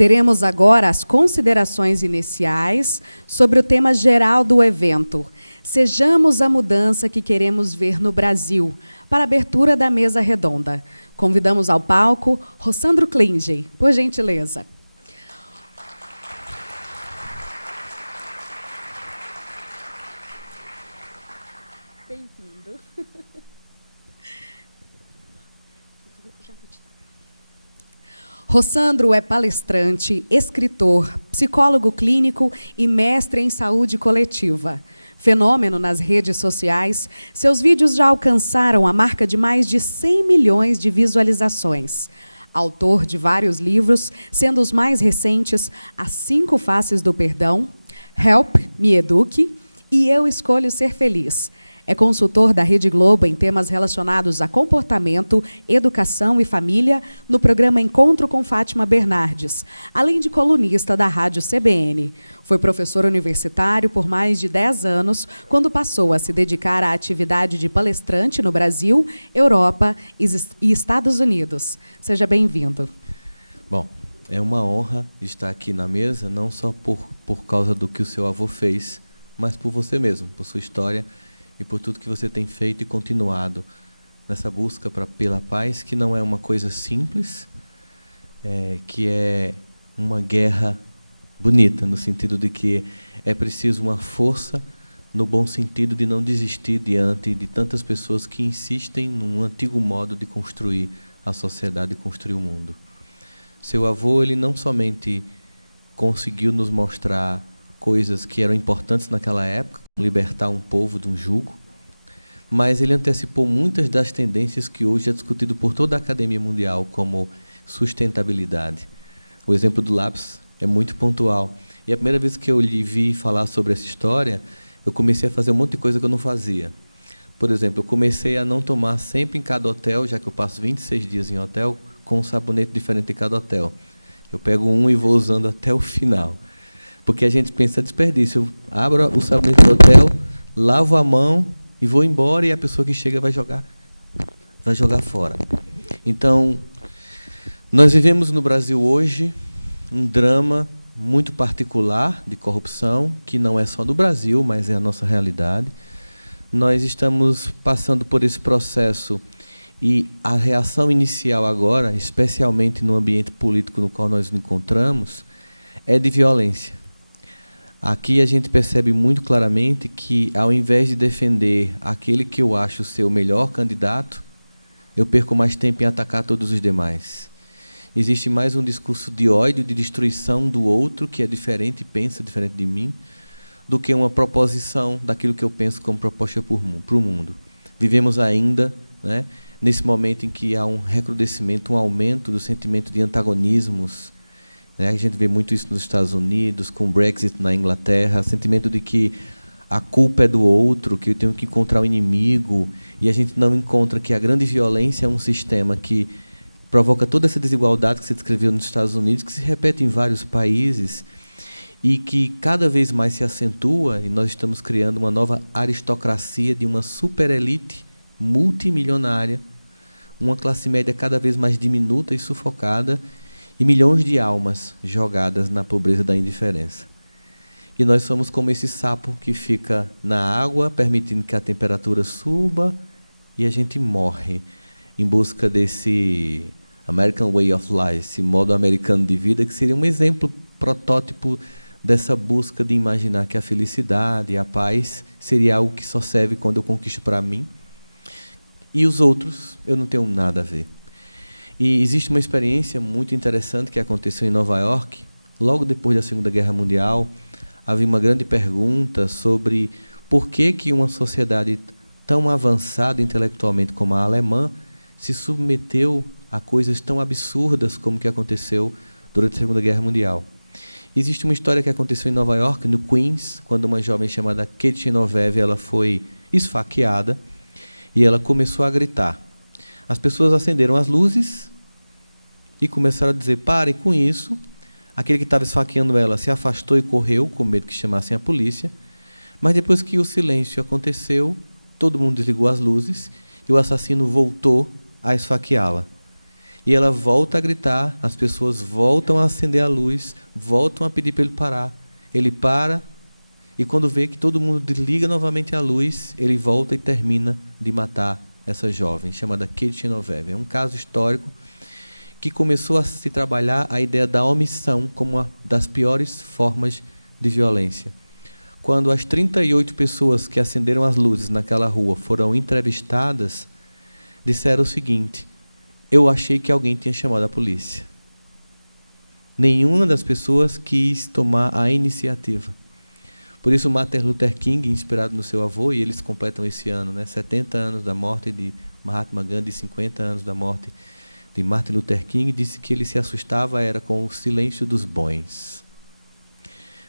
Teremos agora as considerações iniciais sobre o tema geral do evento. Sejamos a mudança que queremos ver no Brasil, para a abertura da mesa redonda. Convidamos ao palco Rossandro Klinge, por gentileza. Bem-vindo. Rossandro é palestrante, escritor, psicólogo clínico e mestre em saúde coletiva. Fenômeno nas redes sociais, seus vídeos já alcançaram a marca de mais de 100 milhões de visualizações. Autor de vários livros, sendo os mais recentes As 5 Faces do Perdão, Help, Me Eduque e Eu Escolho Ser Feliz. É consultor da Rede Globo em temas relacionados a comportamento, educação e família no programa Encontro com Fátima Bernardes, além de colunista da Rádio CBN. Foi professor universitário por mais de 10 anos, quando passou a se dedicar à atividade de palestrante no Brasil, Europa e Estados Unidos. Seja bem-vindo. Bom, é uma honra estar aqui na mesa, não só por causa do que o seu avô fez, mas por você mesmo, por sua história, e por tudo que você tem feito e continuado nessa busca pela paz, que não é uma coisa simples, que é uma guerra bonita, no sentido de que é preciso uma força, no bom sentido de não desistir diante de tantas pessoas que insistem num antigo modo de construir a sociedade e construir o mundo. Seu avô, ele não somente conseguiu nos mostrar coisas que eram importantes naquela época, libertar um povo de um jugo, mas ele antecipou muitas das tendências que hoje é discutido por toda a academia mundial, como sustentabilidade. O exemplo do lápis é muito pontual. E a primeira vez que eu lhe vi falar sobre essa história, eu comecei a fazer um monte de coisa que eu não fazia. Por exemplo, eu comecei a não tomar sempre em cada hotel, já que eu passo 26 dias em hotel, com um sabonete diferente em cada hotel. Eu pego um e vou usando até o final. Porque a gente pensa desperdício. Eu abro o sabonete do hotel, lavo a mão e vou embora, e a pessoa que chega vai jogar fora. Então, nós vivemos no Brasil hoje um drama muito particular de corrupção, que não é só no Brasil, mas é a nossa realidade. Nós estamos passando por esse processo, e a reação inicial agora, especialmente no ambiente político no qual nós nos encontramos, é de violência. Aqui a gente percebe muito claramente que, ao invés de defender aquele que eu acho ser o melhor candidato, eu perco mais tempo em atacar todos os demais. Existe mais um discurso de ódio, de destruição do outro, que é diferente e pensa diferente de mim, do que uma proposição daquilo que eu penso como proposta para o mundo. Vivemos ainda, né, nesse momento em que há um recrudescimento, um aumento do sentimento de antagonismos. A gente vê muito isso nos Estados Unidos, com o Brexit na Inglaterra, o sentimento de que a culpa é do outro, que eu tenho que encontrar um inimigo, e a gente não encontra que a grande violência é um sistema que provoca toda essa desigualdade que se descreveu nos Estados Unidos, que se repete em vários países, e que cada vez mais se acentua, e nós estamos criando uma nova aristocracia de uma superelite multimilionária, uma classe média cada vez mais diminuta e sufocada, e milhões de almas jogadas na pobreza da indiferença. E nós somos como esse sapo que fica na água, permitindo que a temperatura suba, e a gente morre em busca desse American Way of Life, esse modo americano de vida, que seria um exemplo, protótipo dessa busca de imaginar que a felicidade e a paz seria algo que só serve quando eu conquisto para mim, e os outros eu não tenho nada a ver. E existe uma experiência muito interessante que aconteceu em Nova York, logo depois da Segunda Guerra Mundial. Havia uma grande pergunta sobre por que uma sociedade tão avançada intelectualmente como a alemã se submeteu a coisas tão absurdas como o que aconteceu durante a Segunda Guerra Mundial. Existe uma história que aconteceu em Nova York, no Queens, quando uma jovem chamada Kate Genovese, ela foi esfaqueada e ela começou a gritar. As pessoas acenderam as luzes e começaram a dizer, parem com isso. Aquele que estava esfaqueando ela se afastou e correu, com medo que chamassem a polícia. Mas depois que o silêncio aconteceu, todo mundo desligou as luzes e o assassino voltou a esfaqueá-la. E ela volta a gritar, as pessoas voltam a acender a luz, voltam a pedir para ele parar. Ele para, e quando vê que todo mundo desliga novamente a luz, ele volta e termina de matar essa jovem, chamada Kate Genoveva. É um caso histórico que começou a se trabalhar a ideia da omissão como uma das piores formas de violência. Quando as 38 pessoas que acenderam as luzes naquela rua foram entrevistadas, disseram o seguinte: eu achei que alguém tinha chamado a polícia. Nenhuma das pessoas quis tomar a iniciativa. Por isso, Martin Luther King, inspirado no seu avô, e eles completam esse ano, 70 anos da morte de Mahatma Gandhi, 50 anos da morte de Martin Luther King, disse que ele se assustava era com o silêncio dos bons.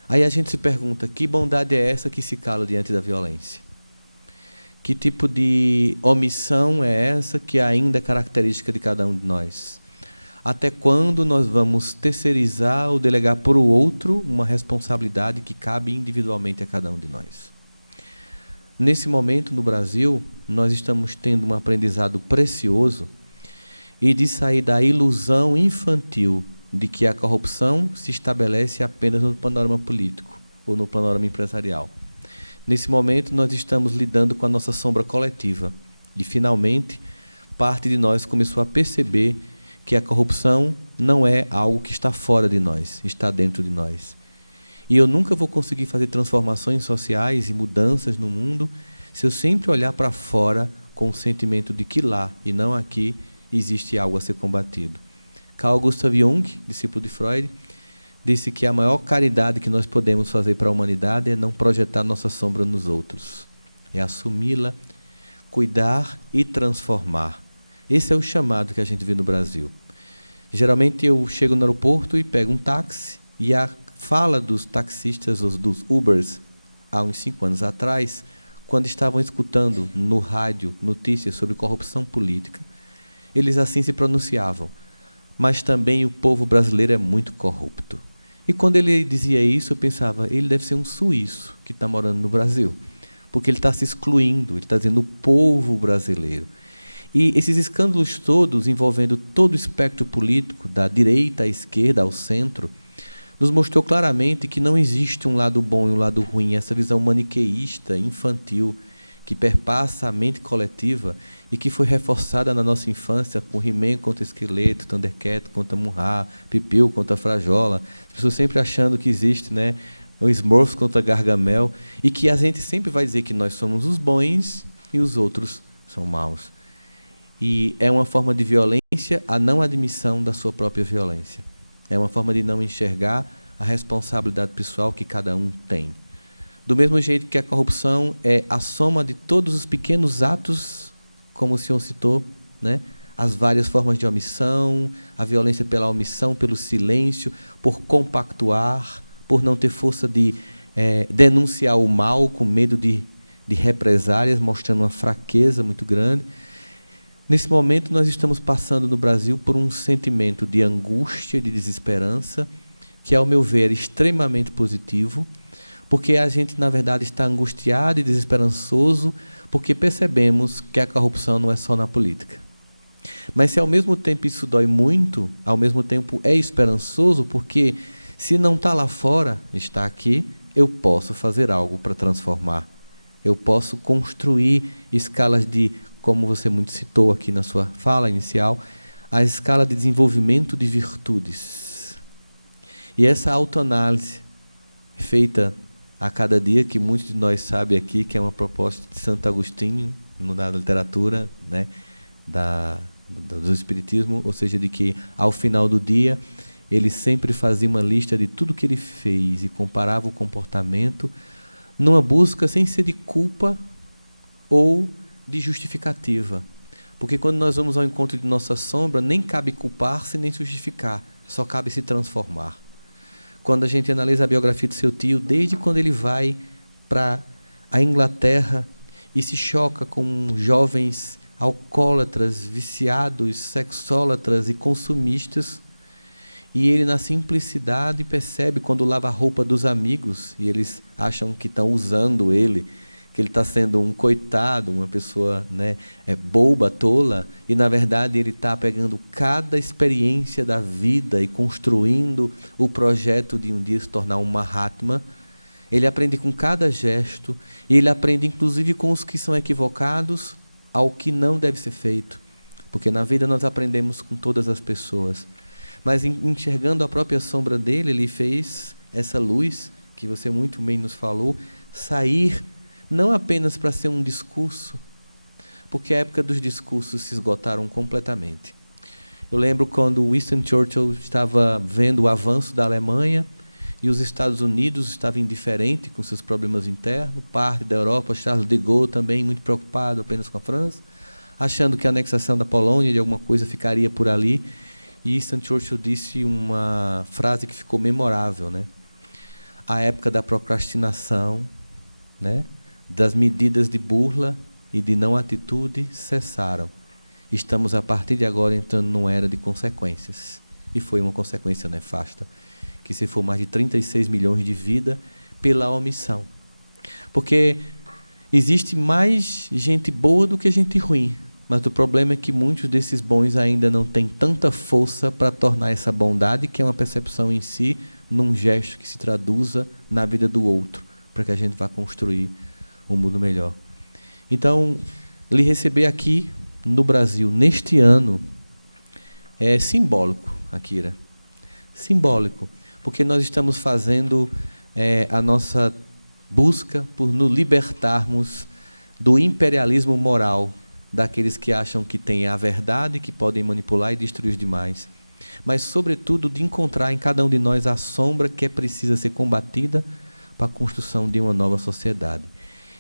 Aí a gente se pergunta, que bondade é essa que se cala diante da violência? Que tipo de omissão é essa que ainda é característica de cada um de nós? Até quando nós vamos terceirizar ou delegar para o outro uma responsabilidade que cabe individualmente a cada um de nós? Nesse momento, no Brasil, nós estamos tendo um aprendizado precioso e de sair da ilusão infantil de que a corrupção se estabelece apenas no panorama político ou no panorama empresarial. Nesse momento, nós estamos lidando com a nossa sombra coletiva. E, finalmente, parte de nós começou a perceber que a corrupção não é algo que está fora de nós, está dentro de nós. E eu nunca vou conseguir fazer transformações sociais e mudanças no mundo se eu sempre olhar para fora com o sentimento de que lá, e não aqui, existe algo a ser combatido. Carl Gustav Jung, discípulo de Freud, disse que a maior caridade que nós podemos fazer para a humanidade é não projetar nossa sombra nos outros. É assumi-la, cuidar e transformar. Esse é o chamado que a gente vê no Brasil. Geralmente eu chego no aeroporto e pego um táxi, e a fala dos taxistas, ou dos Ubers, há uns 5 anos atrás, quando estavam escutando no rádio notícias sobre corrupção política, eles assim se pronunciavam: mas também o povo brasileiro é muito corrupto. E quando ele dizia isso, eu pensava, ele deve ser um suíço que está morando no Brasil, porque ele está se excluindo, ele está dizendo o povo brasileiro. E esses escândalos todos, envolvendo todo o espectro político, da direita à esquerda, ao centro, nos mostrou claramente que não existe um lado bom e um lado ruim, essa visão maniqueísta, infantil, que perpassa a mente coletiva e que foi reforçada na nossa infância com He-Man contra Esqueleto, Thundercat contra Munra, Piu-Piu contra Frajola, as pessoas sempre achando que existe, o Smurfs contra Gargamel, e que a gente sempre vai dizer que nós somos os bons e os outros são maus. E é uma forma de violência a não admissão da sua própria violência. É uma forma de não enxergar a responsabilidade pessoal que cada um tem. Do mesmo jeito que a corrupção é a soma de todos os pequenos atos, como o senhor citou, as várias formas de omissão, a violência pela omissão, pelo silêncio, por compactuar, por não ter força de denunciar o mal com medo de represálias, mostrando uma fraqueza muito grande. Nesse momento, nós estamos passando no Brasil por um sentimento de angústia, de desesperança, que, ao meu ver, é extremamente positivo, porque a gente, na verdade, está angustiado e desesperançoso, porque percebemos que a corrupção não é só na política. Mas, se ao mesmo tempo isso dói muito, ao mesmo tempo é esperançoso, porque se não está lá fora, está aqui, eu posso fazer algo para transformar. Eu posso construir escalas de, como você muito citou aqui na sua fala inicial, a escala de desenvolvimento de virtudes. E essa autoanálise feita a cada dia, que muitos de nós sabem aqui, que é uma proposta de Santo Agostinho, na literatura, do Espiritismo, ou seja, de que, ao final do dia, ele sempre fazia uma lista de tudo que ele fez e comparava o comportamento numa busca sem ser de culpa ou de justificativa. Porque quando nós vamos ao encontro de nossa sombra, nem cabe culpar-se nem justificar, só cabe se transformar. Quando a gente analisa a biografia do seu tio, desde quando ele vai para a Inglaterra e se choca com jovens alcoólatras, viciados, sexólatras e consumistas, e ele, na simplicidade, percebe quando lava a roupa dos amigos, e eles acham que estão usando ele, que ele está sendo um coitado, uma pessoa, né, boba, tola, e na verdade ele está pegando cada experiência da vida e construindo o projeto de um dia se tornar um Mahatma. Ele aprende com cada gesto, e ele aprende inclusive com os que são equivocados ao que não deve ser feito, porque na vida nós aprendemos com todas as pessoas. Mas enxergando a própria sombra dele, ele fez essa luz, que você muito bem nos falou, sair não apenas para ser um discurso, porque a época dos discursos se esgotaram completamente. Eu lembro quando Winston Churchill estava vendo o avanço da Alemanha e os Estados Unidos estavam indiferentes com seus problemas internos, parte da Europa, Charles de Gaulle também muito preocupado apenas com a França, achando que a anexação da Polônia de alguma coisa ficaria por ali. E Winston Churchill disse uma frase que ficou memorável, né? A época da procrastinação, né, das medidas de burla e de não atitude cessaram. Estamos, a partir de agora, entrando numa era de consequências. E foi uma consequência nefasta, que se for mais de 36 milhões de vidas pela omissão. Porque existe mais gente boa do que gente ruim, mas o problema é que muitos desses bons ainda não têm tanta força para tornar essa bondade, que é uma percepção em si, num gesto que se traduza na vida do outro, para que a gente vá construir um mundo melhor. Então, lhe receber aqui no Brasil, neste ano, é simbólico, Akira. Simbólico, porque nós estamos fazendo a nossa busca por nos libertarmos do imperialismo moral, daqueles que acham que têm a verdade, que podem manipular e destruir os demais. Mas, sobretudo, de encontrar em cada um de nós a sombra que é precisa ser combatida para a construção de uma nova sociedade.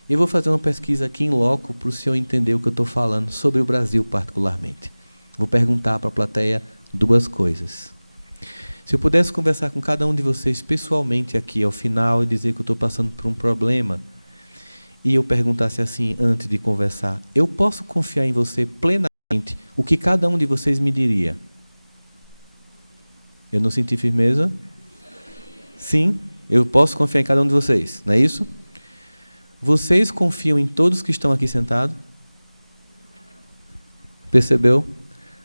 Eu vou fazer uma pesquisa aqui em loco para o senhor entender o que eu estou falando sobre o Brasil particularmente. Vou perguntar para a plateia duas coisas. Se eu pudesse conversar com cada um de vocês pessoalmente aqui ao final e dizer que eu estou passando por um problema, e eu perguntasse assim antes de conversar, eu posso confiar em você plenamente, o que cada um de vocês me diria? Eu não senti firmeza? Sim, eu posso confiar em cada um de vocês, não é isso? Vocês confiam em todos que estão aqui sentados? Percebeu?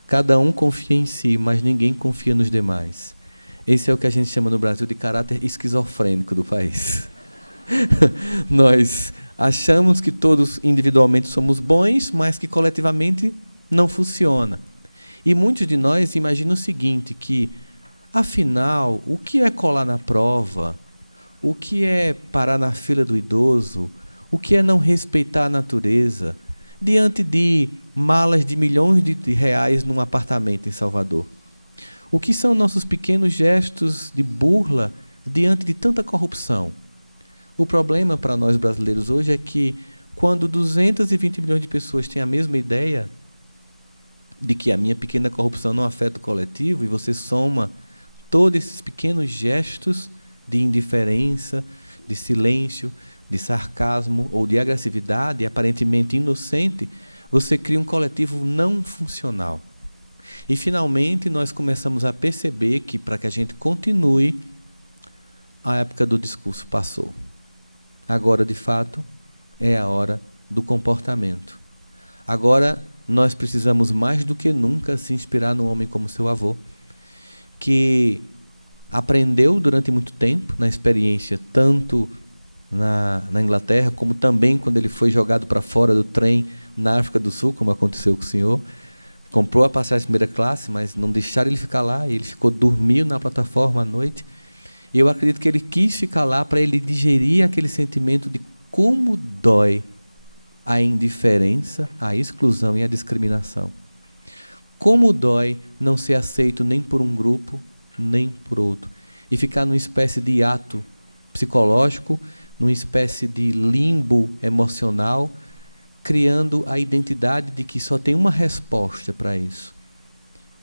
Cada um confia em si, mas ninguém confia nos demais. Esse é o que a gente chama no Brasil de caráter esquizofrênico do país. Nós achamos que todos individualmente somos bons, mas que coletivamente não funciona. E muitos de nós imaginam o seguinte, que, afinal, o que é colar na prova? O que é parar na fila do idoso? O que é não respeitar a natureza? Diante de malas de milhões de reais num apartamento em Salvador. O que são nossos pequenos gestos de burla diante de tanta corrupção? O problema para nós brasileiros hoje é que, quando 220 milhões de pessoas têm a mesma ideia de que a minha pequena corrupção não afeta o coletivo, e você soma todos esses pequenos gestos de indiferença, de silêncio, de sarcasmo ou de agressividade, aparentemente inocente, você cria um coletivo não funcional. E, finalmente, nós começamos a perceber que, para que a gente continue, a época do discurso passou. Agora, de fato, é a hora do comportamento. Agora, nós precisamos mais do que nunca se inspirar num homem como seu avô, que aprendeu durante muito tempo, na experiência, tanto na Inglaterra, como também quando ele foi jogado para fora do trem na África do Sul, como aconteceu com o senhor. Comprou a passagem de primeira classe, mas não deixaram ele ficar lá, e ele ficou dormindo na plataforma à noite. E eu acredito que ele quis ficar lá para ele digerir aquele sentimento de como dói a indiferença, a exclusão e a discriminação. Como dói não ser aceito nem por um grupo, nem por outro. E ficar numa espécie de ato psicológico, numa espécie de limbo emocional, criando a identidade de que só tem uma resposta para isso,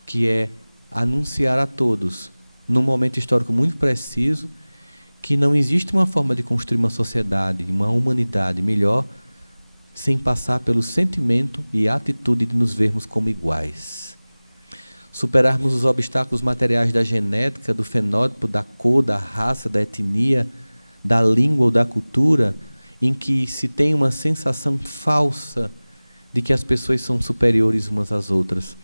que é anunciar a todos, num momento histórico muito preciso, que não existe uma forma de construir uma sociedade, uma humanidade melhor, sem passar pelo sentimento e a atitude de nos vermos como iguais. Superarmos os obstáculos materiais da genética, do fenótipo, da cor, da raça, da etnia, da língua ou da cultura, em que se tem uma sensação falsa de que as pessoas são superiores umas às outras.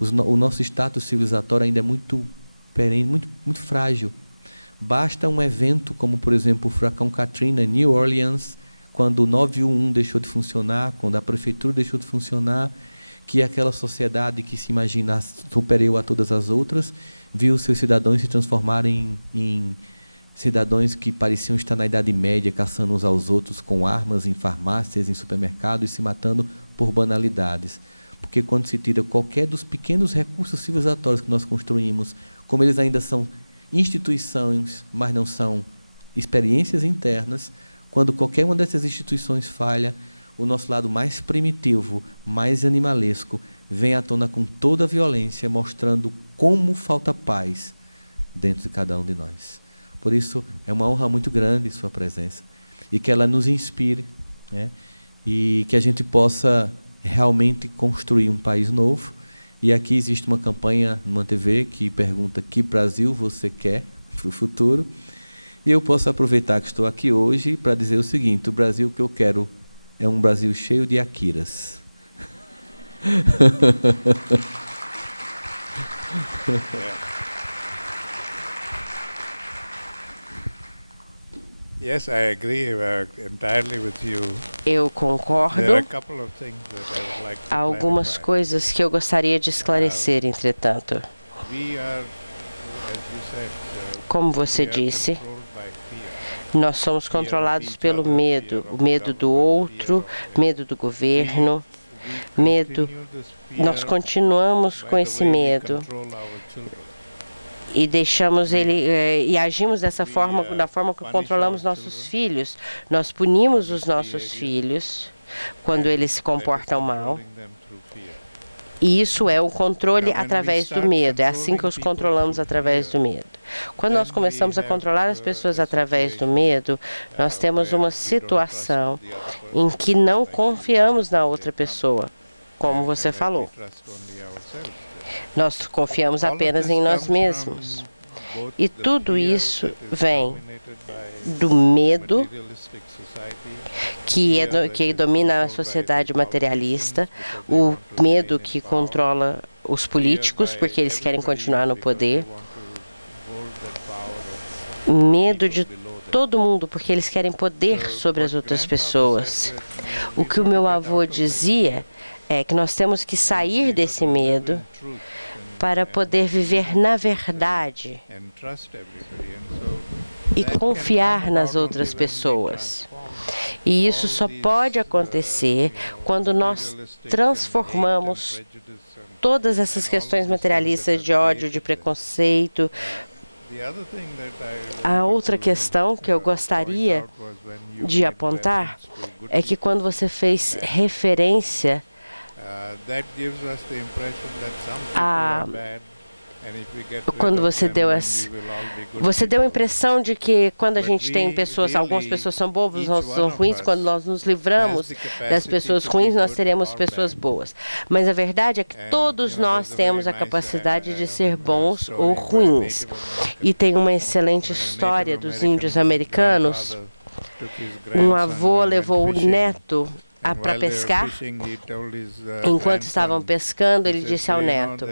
O nosso status civilizatório ainda é muito perene, muito frágil. Basta um evento como, por exemplo, o furacão Katrina em New Orleans, quando o 911 deixou de funcionar, quando a prefeitura deixou de funcionar, que aquela sociedade que se imagina superior a todas as outras, viu seus cidadãos se transformarem em cidadãos que pareciam estar na Idade Média, caçando uns aos outros com armas em farmácias, em supermercados, e se matando por banalidades. Porque quando se tira qualquer dos pequenos recursos civilizatórios que nós construímos, como eles ainda são instituições, mas não são experiências internas, quando qualquer uma dessas instituições falha, o nosso lado mais primitivo, mais animalesco, vem à tona com toda a violência, mostrando como falta paz dentro de cada um de nós. Por isso, é uma honra muito grande sua presença, e que ela nos inspire, né? E que a gente possa realmente construir um país novo. E aqui existe uma campanha numa TV que pergunta que Brasil você quer para o futuro. E eu posso aproveitar que estou aqui hoje para dizer o seguinte: o Brasil que eu quero é um Brasil cheio de Akiras. Yes, I agree entirely with you. Eu concordo. There are a couple of things that I would like to Há algumas clarify. coisas que eu gostaria de esclarecer, entretanto. We are, as you said, Como você we are disse, controlled by fear. nós somos controlados pelo medo. O medo do outro, medo do governo, We medo. continue this fear Nós continuamos by com the esse way we medo control our children. e deixamos ele e agimos dessa forma, da forma que controlamos nossos filhos. Nós punimos os nossos filhos quando eles se comportam mal. Controlling them through fear. E isso é o controle através do medo. É assim que os controlamos, através do medo. Quando nós começamos a controlar as pessoas através do medo, nós temos uma situação em que não confiamos na outra pessoa, como você falou. We trust only ourselves. Nós confiamos apenas em nós mesmos. E tudo isso vem do medo que domina a sociedade materialista, o medo que controla os políticos, porque eles querem continuar no poder, medo de todo mundo, porque eles querem poder sobre as outras pessoas. O que o meu avô dizia é que nós temos que sair desse medo para poder viver na verdade e confiar nas outras pessoas. E isso só pode acontecer quando nós transformamos todas essas questões materialistas de ódio, de preconceito. A outra questão que eu gostaria de apontar é que quando você fez referência quando você deu a impressão de que quando a gente tem pessoas, algumas pessoas são bobas, outras são ruins, quando nós nos livramos das pessoas ruins, nós teremos pessoas boas. Mas a verdade é que todos nós temos a capacidade de ser bons ou ruins. E tem uma excelente história dos índios americanos. Um avô levou o neto para pescar. Enquanto estavam pescando, ele disse ao neto: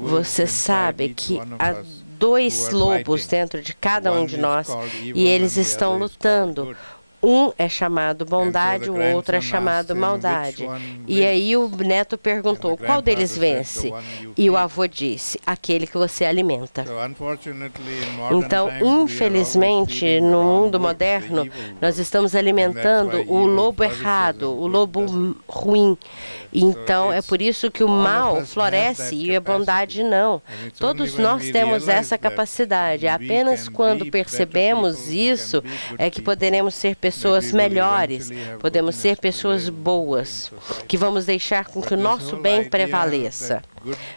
você sabe que há 2 lobos dentro de cada um de nós e eles estão lutando. Um é chamado bondade, o outro é chamado maldade. E aí o neto perguntou: qual deles vence? E o avô disse: aquele que você alimenta. Então, infelizmente, no mundo moderno, nós estamos alimentando o lobo errado, o lobo ruim. Então, é por isso que o mal floresce e a bondade não. Todos nós temos essa capacidade. Apenas quando percebemos isso é que poderemos ser pessoas melhores, podemos ser pessoas boas, que vamos deixar com que o nosso bem prevaleça.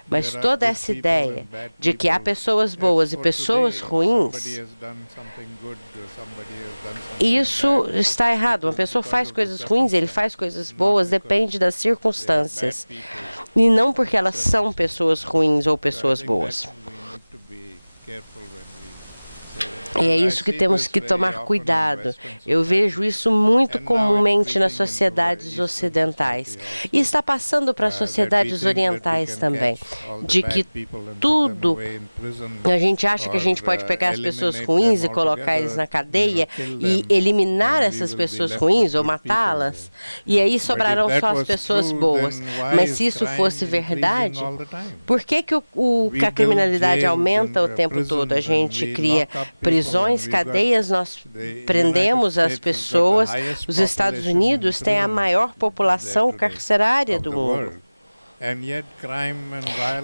Mas toda essa ideia de que há pessoas boas e pessoas ruins, isso está errado. Uma pessoa faz coisas ruins, ele faz coisas boas, depende das circunstâncias. E não porque elas são pessoas ruins ou pessoas boas. E é isso que temos que tomar cuidado. Eu vejo isso muito comumente nas sociedades ocidentais. E está passando para as sociedades orientais também, de que tudo, a gente acha que a gente pode pegar as pessoas ruins e colocar eles na cadeia e eliminar essas pessoas ruins ou matá-las, e aí sobrarão só as pessoas boas. Mas se isso fosse verdade, por que a criminalidade aumenta o tempo todo? A gente cria prisões, cadeias, nós prendemos as pessoas. Os Estados Unidos têm a maior população carcerária do mundo.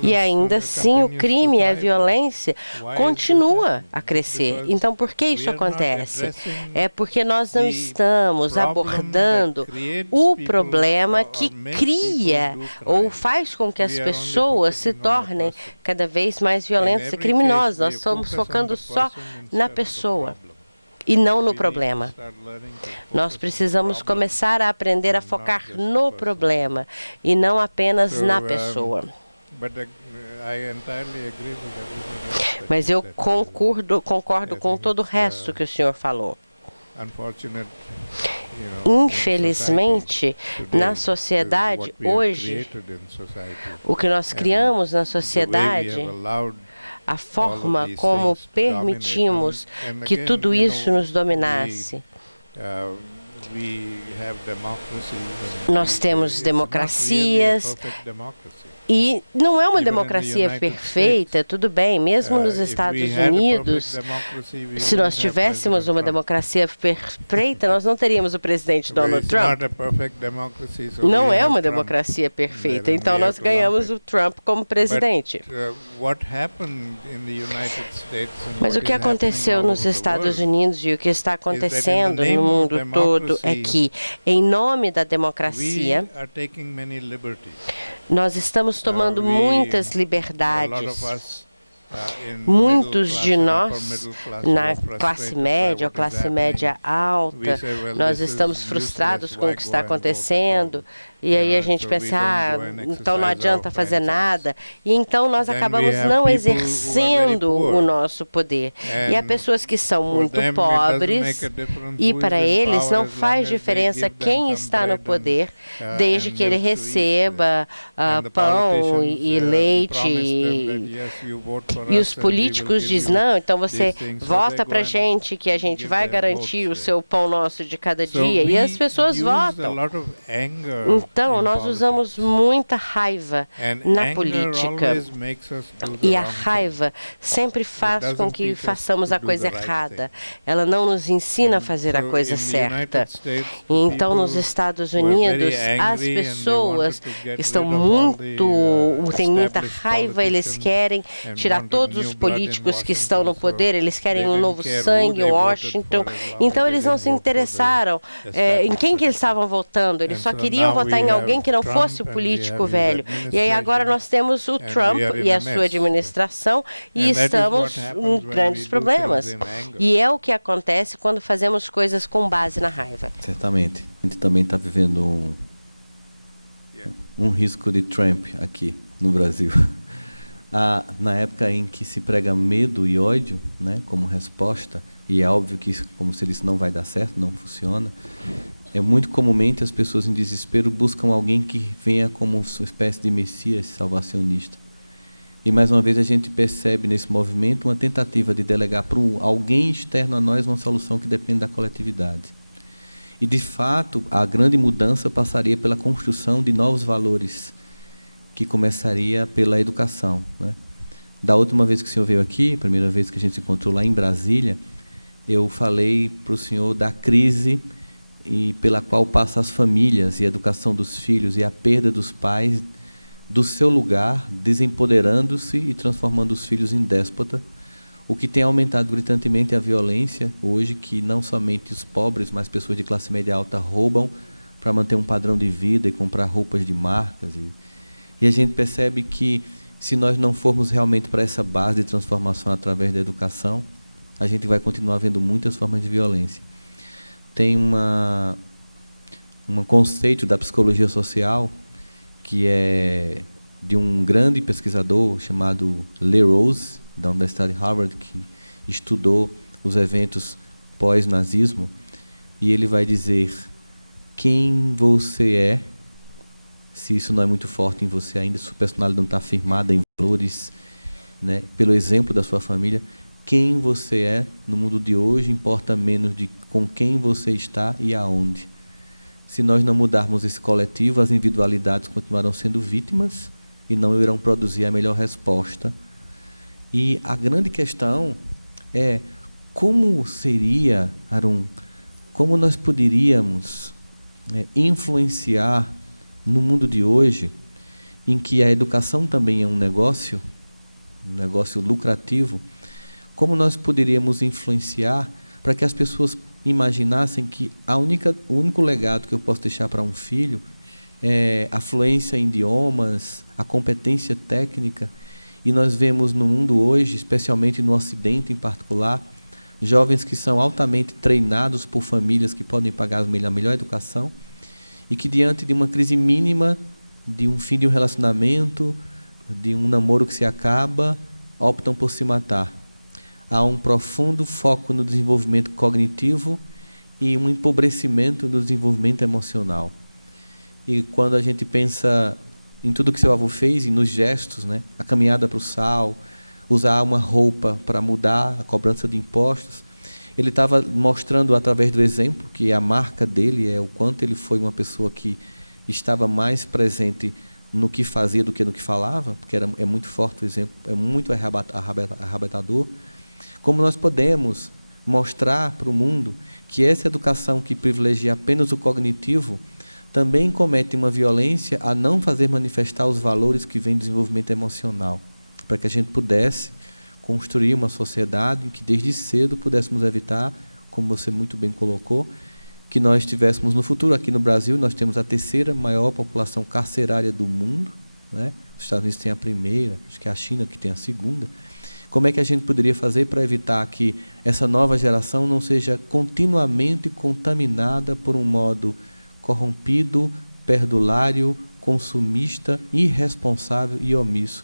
E ainda assim o crime e a violência continua a crescer. Então, por que isso acontece? É porque nós não estamos abordando o problema que cria ou faz com que as pessoas se tornem cada vez mais violentas e criminosas. Nós estamos focando só na pessoa e não no problema. Nós precisamos começar a aprender a focar no problema e não apenas na pessoa. Mas eu concordo com todo o resto que o senhor falou. Infelizmente, na sociedade hoje, o que nós criamos na sociedade, a forma como permitimos que tudo isso nos dominasse. Nós temos democracias e não é uma democracia perfeita, tudo bem, mesmo nos Estados Unidos, se nós tivéssemos uma democracia perfeita, nós não teríamos o presidente Donald Trump. Não é uma democracia perfeita, então nós ganhamos o Trump como presidente. Mas o que aconteceu nos Estados Unidos e o que está acontecendo no mundo todo é que, em nome da democracia, nós estamos tomando muitas liberdades. Muitos de nós, na classe média ou classe média alta, nós estamos frustrados com o que está acontecendo, e aí a gente pensa, então não adianta fazer nada, e então nós acabamos não exercendo o nosso poder. E há pessoas que são muito pobres, e para eles não faz diferença quem está no poder, desde que ele receba pão e leite. E os políticos dizem, não, então você vota para a gente que a gente vai garantir o seu pão nosso de cada dia. E as pessoas votam. Então, nós usamos muita raiva na política. E a raiva sempre faz com que façamos a coisa errada. Ela não nos ensina a fazer a coisa certa. E então, nos Estados Unidos, as pessoas estão têm muita raiva, eles querem tirar todos os políticos que estão no poder, eles querem um novo sangue em Washington. Então, eles não se interessaram em quem que eles estavam votando. Eles só queriam votar em alguém que não fosse o político velho. E aí agora nós temos o Trump e a sua administração e estamos em grandes problemas. E é o que acontece quando fazemos coisas com base na raiva. Certamente. A gente também está vivendo um risco de Trump aqui no Brasil. Na época em que se prega medo e ódio, né, como resposta, e é óbvio que isso, como você disse, não vai dar certo, não funciona, muito comumente as pessoas em desespero buscam alguém que venha como uma espécie de messias salvacionista. E mais uma vez a gente percebe nesse movimento uma tentativa de delegar para alguém externo a nós uma solução que depende da coletividade. E de fato a grande mudança passaria pela construção de novos valores, que começaria pela educação, né? Da última vez que o senhor veio aqui, a primeira vez que a gente se encontrou lá em Brasília, eu falei para o senhor da crise pela qual passam as famílias e a educação dos filhos e a perda dos pais do seu lugar, desempoderando-se e transformando os filhos em déspota, o que tem aumentado gritantemente a violência hoje, que não somente os pobres, mas pessoas de classe média alta roubam para manter um padrão de vida e comprar roupas de marcas. E a gente percebe que, se nós não formos realmente para essa base de transformação através da educação, a gente vai continuar vendo muitas formas de violência. Tem um conceito da psicologia social, que é de um grande pesquisador chamado Lee Rose, da Universidade de Harvard, que estudou os eventos pós-nazismo, e ele vai dizer quem você é, se isso não é muito forte em você ainda, se sua personalidade não está firmada em valores, né, pelo exemplo da sua família, quem você é no mundo de hoje importa menos de com quem você está e aonde. Se nós não mudarmos esse coletivo, as individualidades continuarão sendo vítimas e não irão produzir a melhor resposta. E a grande questão é como seria, Arun, como nós poderíamos influenciar no mundo de hoje, em que a educação também é um negócio lucrativo, como nós poderíamos influenciar para que as pessoas imaginassem que o único legado que eu posso deixar para um filho é a fluência em idiomas, a competência técnica. E nós vemos no mundo hoje, especialmente no Ocidente em particular, jovens que são altamente treinados por famílias que podem pagar a melhor educação e que, diante de uma crise mínima, de um fim de um relacionamento, de um namoro que se acaba, optam por se matar. Há um profundo foco no desenvolvimento cognitivo e um empobrecimento do desenvolvimento emocional. E quando a gente pensa em tudo que seu avô fez, e nos gestos, né, a caminhada para o sal, usar uma roupa para mudar a cobrança de impostos, ele estava mostrando através do exemplo, que a marca dele é o quanto ele foi uma pessoa que estava mais presente no que fazia do que no que falava, porque é muito forte o exemplo, é muito arrebatador. Como nós podemos mostrar para o mundo que essa educação que privilegia apenas o cognitivo também comete uma violência a não fazer manifestar os valores que vêm do desenvolvimento emocional, para que a gente pudesse construir uma sociedade em que desde cedo pudéssemos evitar, como você muito bem colocou, que nós tivéssemos no futuro, aqui no Brasil, nós temos a terceira maior população carcerária do mundo, né? Os Estados Unidos têm a primeira, acho que é a China que tem a segunda. Como é que a gente poderia fazer para evitar que essa nova geração não seja continuamente contaminada por um modo corrompido, perdulário, consumista, irresponsável e omisso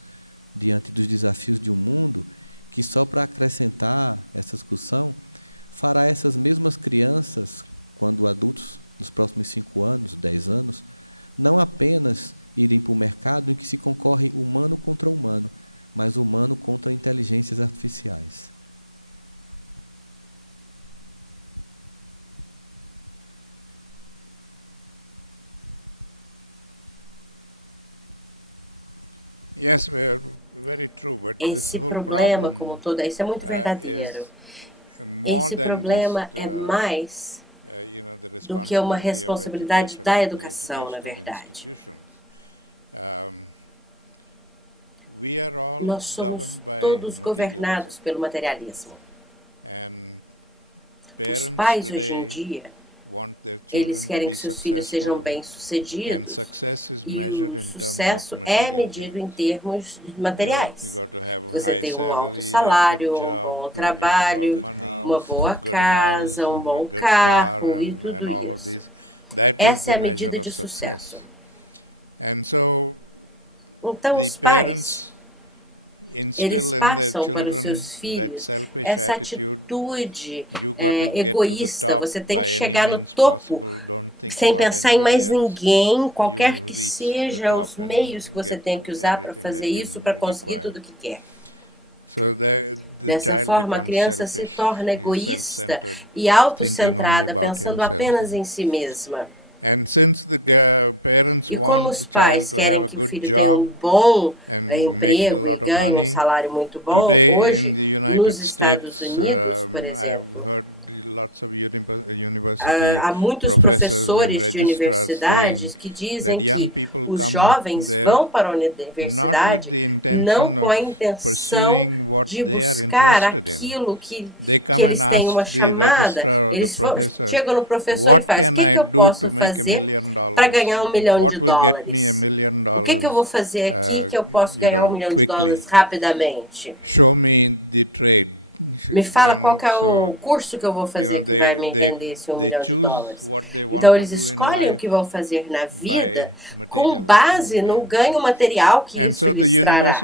diante dos desafios de um mundo que, só para acrescentar essa discussão, fará essas mesmas crianças, quando adultos, nos próximos 5 anos, 10 anos, não apenas irem para o mercado em que se concorre humano contra humano, mas humano contra inteligências artificiais. Yes, very true, but Esse problema, como todo, isso é muito verdadeiro. Esse problema é mais do que uma responsabilidade da educação, na verdade. Nós somos todos governados pelo materialismo. Os pais, hoje em dia, eles querem que seus filhos sejam bem-sucedidos, e o sucesso é medido em termos materiais. Você tem um alto salário, um bom trabalho, uma boa casa, um bom carro e tudo isso. Essa é a medida de sucesso. Então, os pais, eles passam para os seus filhos essa atitude egoísta. Você tem que chegar no topo sem pensar em mais ninguém, qualquer que seja os meios que você tem que usar para fazer isso, para conseguir tudo o que quer. Dessa forma, a criança se torna egoísta e autocentrada, pensando apenas em si mesma. E como os pais querem que o filho tenha um bom emprego e ganhe um salário muito bom, hoje, nos Estados Unidos, por exemplo, há muitos professores de universidades que dizem que os jovens vão para a universidade não com a intenção de buscar aquilo que eles têm uma chamada. Eles chegam no professor e fazem: o que eu posso fazer para ganhar $1 milhão? O que eu vou fazer aqui que eu posso ganhar $1 milhão rapidamente? Show me the trade. Me fala qual que é o curso que eu vou fazer que vai me entender esse $1 milhão. Então, eles escolhem o que vão fazer na vida com base no ganho material que isso lhes trará.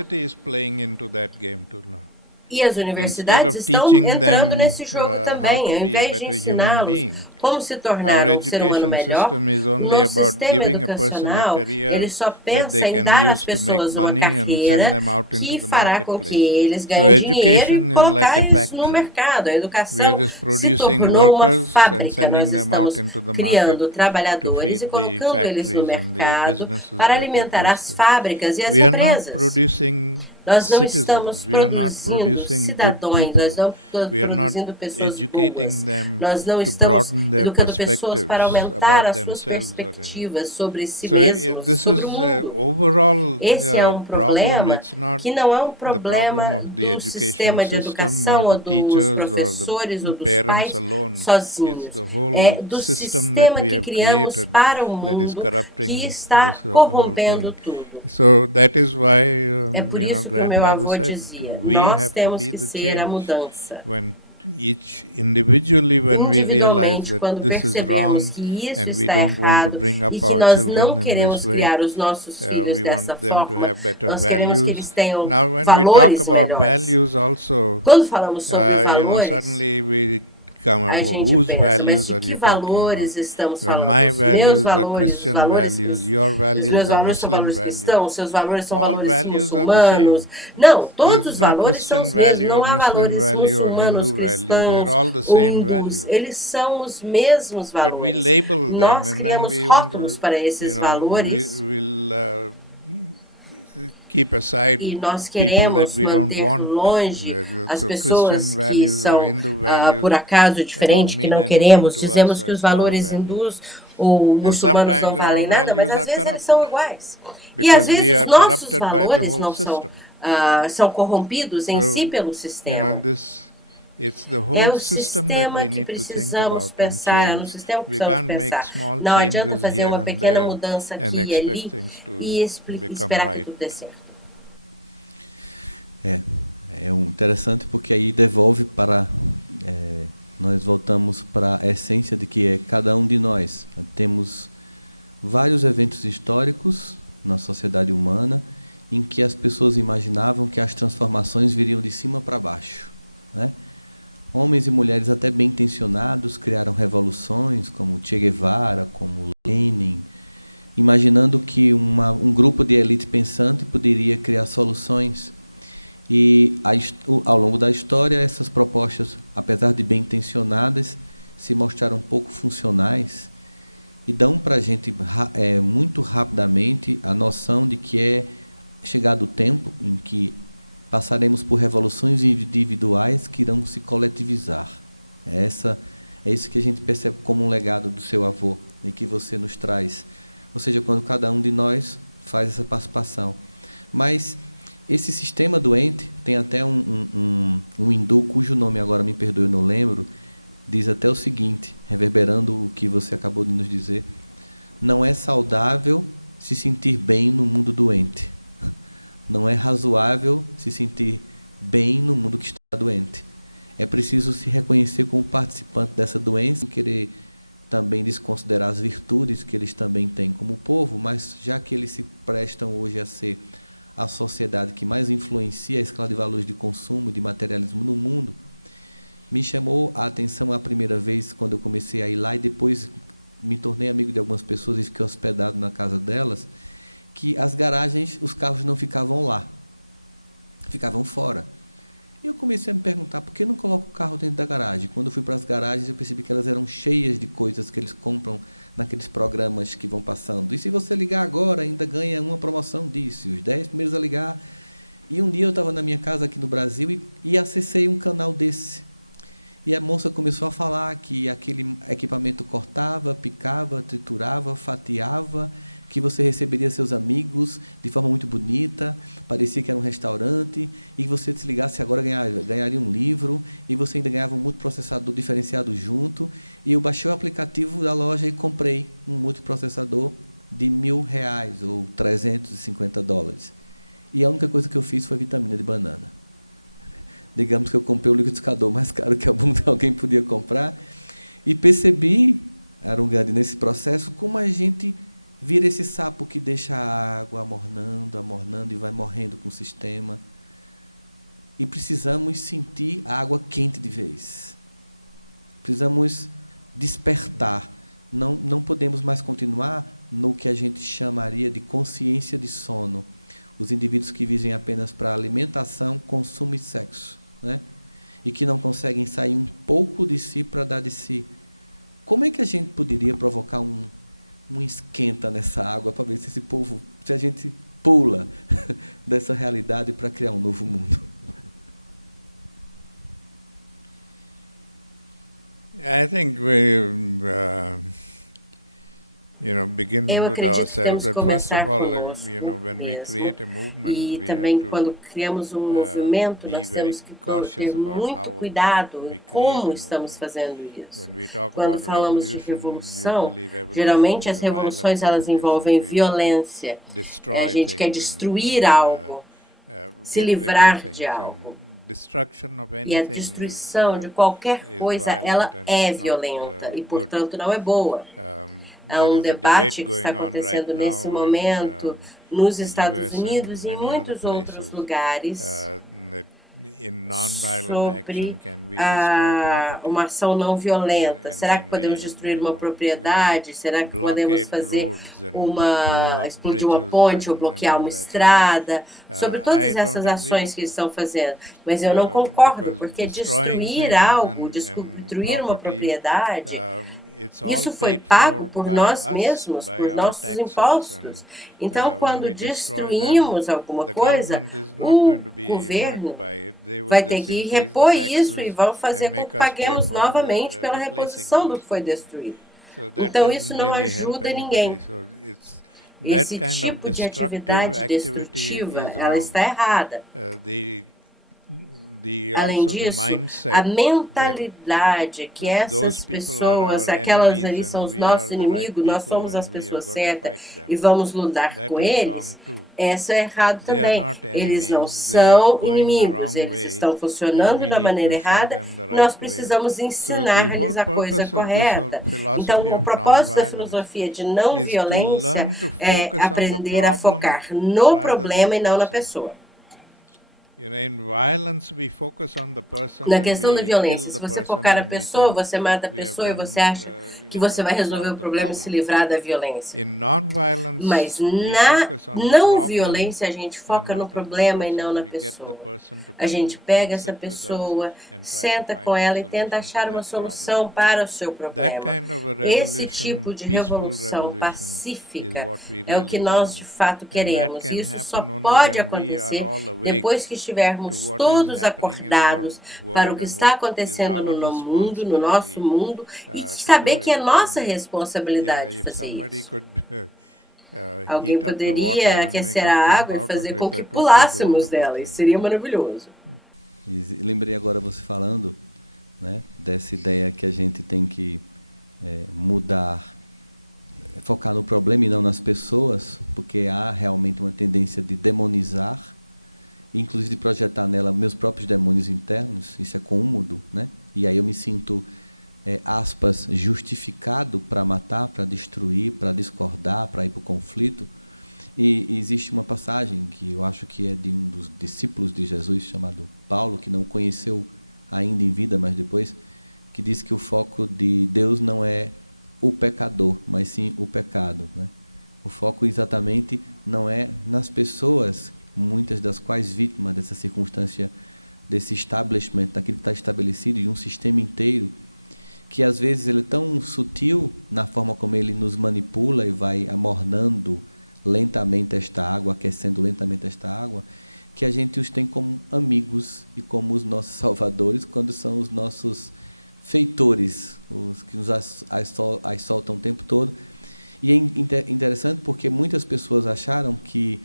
E as universidades estão entrando nesse jogo também. Ao invés de ensiná-los como se tornar um ser humano melhor, o nosso sistema educacional ele só pensa em dar às pessoas uma carreira que fará com que eles ganhem dinheiro e colocar eles no mercado. A educação se tornou uma fábrica. Nós estamos criando trabalhadores e colocando eles no mercado para alimentar as fábricas e as empresas. Nós não estamos produzindo cidadãos, nós não estamos produzindo pessoas boas. Nós não estamos educando pessoas para aumentar as suas perspectivas sobre si mesmos, sobre o mundo. Esse é um problema que não é um problema do sistema de educação ou dos professores ou dos pais sozinhos. É do sistema que criamos para o mundo que está corrompendo tudo. É por isso que o meu avô dizia, nós temos que ser a mudança. Individualmente, quando percebemos que isso está errado e que nós não queremos criar os nossos filhos dessa forma, nós queremos que eles tenham valores melhores. Quando falamos sobre valores, a gente pensa, mas de que valores estamos falando? Os meus valores, os valores são valores cristãos, seus valores são valores muçulmanos. Não, todos os valores são os mesmos, não há valores muçulmanos, cristãos ou hindus. Eles são os mesmos valores. Nós criamos rótulos para esses valores. E nós queremos manter longe as pessoas que são, por acaso, diferentes, que não queremos. Dizemos que os valores hindus ou muçulmanos não valem nada, mas às vezes eles são iguais. E às vezes nossos valores não são corrompidos em si pelo sistema. É o sistema que precisamos pensar, é no sistema que precisamos pensar. Não adianta fazer uma pequena mudança aqui e ali e esperar que tudo dê certo. É interessante porque aí devolve para... nós voltamos para a essência de que é cada um de nós. Temos vários eventos históricos na sociedade humana em que as pessoas imaginavam que as transformações viriam de cima para baixo, né? Homens e mulheres até bem intencionados criaram revoluções, como Che Guevara, como Lenin, imaginando que um grupo de elite pensante poderia criar soluções. E ao longo da história, essas propostas, apesar de bem intencionadas, se mostraram pouco funcionais e dão para a gente muito rapidamente a noção de que é chegado o tempo em que passaremos por revoluções individuais que irão se coletivizar. É isso que a gente percebe como um legado do seu avô e que você nos traz. Ou seja, quando cada um de nós faz essa participação. Mas esse sistema doente, tem até um hindu, cujo nome agora me perdoe, eu não lembro, diz até o seguinte, reverberando o que você acabou de nos dizer: não é saudável se sentir bem no mundo doente. Não é razoável se sentir bem no mundo que está doente. É preciso se reconhecer como participante dessa doença, não querer também desconsiderar as virtudes que eles também têm como povo, mas já que eles se prestam hoje a ser a sociedade que mais influencia a escala de valores de consumo e de materialismo no mundo, me chamou a atenção a primeira vez quando eu comecei a ir lá e depois me tornei amigo de algumas pessoas e fiquei hospedado na casa delas, que as garagens, os carros não ficavam lá, ficavam fora. E eu comecei a me perguntar, por que não coloco o carro dentro da garagem? Quando eu fui para as garagens, eu percebi que elas eram cheias de coisas que eles compram naqueles programas que vão passando. E se você ligar agora, ainda ganha uma promoção disso, os 10 primeiros a ligar. E um dia eu estava na minha casa aqui no Brasil e acessei um canal desse. E a moça começou a falar que aquele equipamento cortava, picava, triturava, fatiava, que você receberia seus amigos de forma muito bonita, parecia que era um restaurante, e que você se ligasse agora ganharia um livro, e você ainda ganhava um multiprocessador diferenciado junto. E eu baixei o aplicativo da loja e comprei um multiprocessador de R$1.000 ou $350. E a única coisa que eu fiz foi vitamina de banana. Digamos que eu comprei o liquidificador mais caro que alguém podia comprar, e percebi, Arungadi, nesse processo, como a gente vira esse sapo que deixa a água amornando, amornando e vai morrendo com o sistema. e precisamos sentir a água quente de vez. Precisamos despertar. Não podemos mais continuar no que a gente chamaria de consciência de sono. Os indivíduos que vivem apenas para alimentação, consumo e sexo, né? E que não conseguem sair um pouco de si para dar de si. Como é que a gente poderia provocar um esquenta nessa água para ver se esse povo, se a gente pula dessa realidade para criar um novo mundo? I think we, begin Eu with acredito que temos ourselves. que That first começar of all, conosco when we mesmo. create a movement, E we também, have to quando criamos um movimento, be nós very temos que cautious ter about muito how cuidado we em create como a estamos movement. fazendo isso. When we talk Quando about falamos de revolution, revolução, geralmente as is a violent revoluções elas envolvem revolution. We want to violência. destroy A gente quer things destruir and, algo, se get rid of livrar things. de And algo. destruction of E a anything destruição de qualquer is coisa, violent ela and é it's not, violenta e, good. portanto, não é boa. Há There um is a debate que going está on acontecendo right nesse now momento nos the Estados US Unidos e em and many muitos other outros places, lugares that in non-violent sobre action can we destroy property? uma ação não violenta. And Será que can podemos we, destruir uma propriedade? Será que podemos blockade fazer roads and blow up explodir uma bridges ponte ou and bloquear uma all that? estrada? Sobre I todas don't essas agree ações with que eles that. estão fazendo. Mas eu não concordo, Because porque destroying destruir things algo, and destruir uma property, propriedade, it's all isso foi paid pago for por by nós us, mesmos, by por our nossos taxes. impostos. And, Então, when quando we destroy them, destruímos alguma the coisa, government is not o going to be governo hurt by it. They will vai ter just que increase repor the isso e taxes vão fazer and com make que us pay paguemos for, novamente pela replacing reposição do those que foi things. destruído. So that Então, isso doesn't não really help ajuda anybody. ninguém. So it's that Esse kind of tipo de destructive atividade activity destrutiva, is ela wrong. está errada. Além Also the disso, mindset a mentalidade que essas pessoas, aquelas ali são os nossos inimigos, nós somos as pessoas certas e vamos lutar com eles, essa é errado também. Eles não são inimigos, eles estão funcionando da maneira errada e nós precisamos ensinar-lhes a coisa correta. Então, o propósito da filosofia de não violência é aprender a focar no problema e não na pessoa. Na questão da violência, se você focar na pessoa, você mata a pessoa e você acha que você vai resolver o problema e se livrar da violência. Mas na não violência, a gente foca no problema e não na pessoa. A gente pega essa pessoa, senta com ela e tenta achar uma solução para o seu problema. Esse tipo de revolução pacífica é o que nós de fato queremos. E isso só pode acontecer depois que estivermos todos acordados para o que está acontecendo no mundo, no nosso mundo, e saber que é nossa responsabilidade fazer isso. Alguém poderia aquecer a água e fazer com que pulássemos dela, isso seria maravilhoso. E lembrei agora você falando, né, dessa ideia que a gente tem que mudar, focar no problema e não nas pessoas, porque há realmente uma tendência de demonizar, inclusive de projetar nela meus próprios demônios internos. Isso é cômodo, né? E aí eu me sinto, aspas, justificado para matar, para destruir, para discordar, para ir para o conflito. E existe uma passagem que eu acho que é de um dos discípulos de Jesus, chamado Paulo, que não conheceu ainda em vida, mas depois, que diz que o foco de Deus não é o pecador, mas sim o pecado, né? O foco exatamente não é nas pessoas, muitas das quais vítimas dessa circunstância, desse establishment, daquilo que está estabelecido, de um sistema inteiro, que às vezes ele é tão sutil na forma como ele nos manipula e vai amornando lentamente esta água, aquecendo lentamente esta água, que a gente os tem como amigos e como os nossos salvadores, quando são os nossos feitores, os que nos assoltam o tempo todo. E é interessante porque muitas pessoas acharam que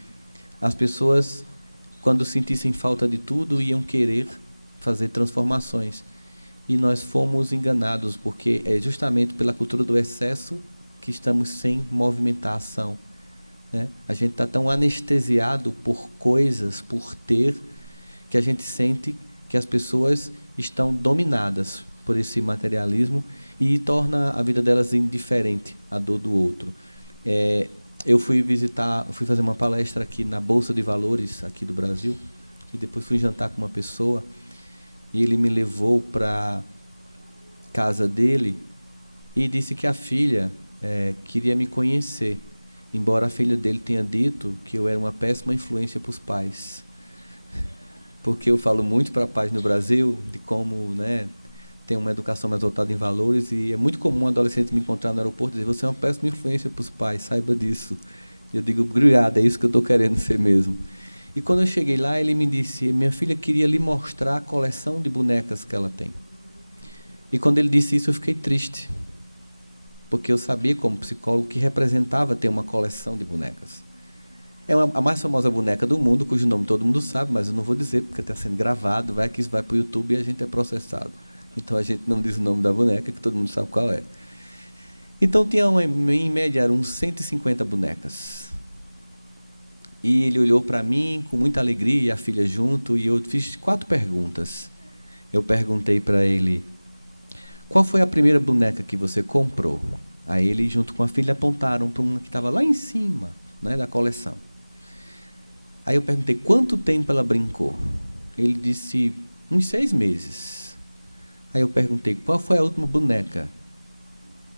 as pessoas, quando sentissem falta de tudo, iam querer fazer transformações. E nós fomos enganados, porque é justamente pela cultura do excesso que estamos sem movimentar a ação, né? A gente está tão anestesiado por coisas, por ter, que a gente sente que as pessoas estão dominadas por esse materialismo e torna a vida delas indiferente à dor do outro. Eu fui fazer uma palestra aqui na Bolsa de Valores, aqui do Brasil, e depois fui jantar com uma pessoa, e ele me levou para casa dele e disse que a filha queria me conhecer, embora a filha dele tenha dito que eu era uma péssima influência para os pais. Porque eu falo muito para pais no Brasil de como, né, tem uma educação mais voltada em valores, e é muito comum um adolescente me encontrar no aeroporto e dizer: você é uma péssima influência para os pais, saiba disso. E eu digo: obrigado, é isso que eu estou querendo ser mesmo. E quando eu cheguei lá, ele me disse: minha filha queria lhe mostrar a coleção de bonecas que ela tem. E quando ele disse isso, eu fiquei triste, porque eu sabia, como psicólogo, que representava ter uma coleção de bonecas. É a mais famosa boneca do mundo, cujo nome todo mundo sabe, mas eu não vou dizer, porque está sendo gravado, vai que isso vai para o YouTube e a gente é processado. Então a gente não diz o nome da boneca, que todo mundo sabe qual é. Então tinha, em média, eram uns 150 bonecas. E ele olhou para mim com muita alegria, e a filha junto, e eu fiz 4 perguntas. Eu perguntei para ele: qual foi a primeira boneca que você comprou? Aí ele, junto com a filha, apontaram para uma que estava lá em cima, né, da coleção. Aí eu perguntei: quanto tempo ela brincou? Ele disse: uns 6 meses. Aí eu perguntei: qual foi a última boneca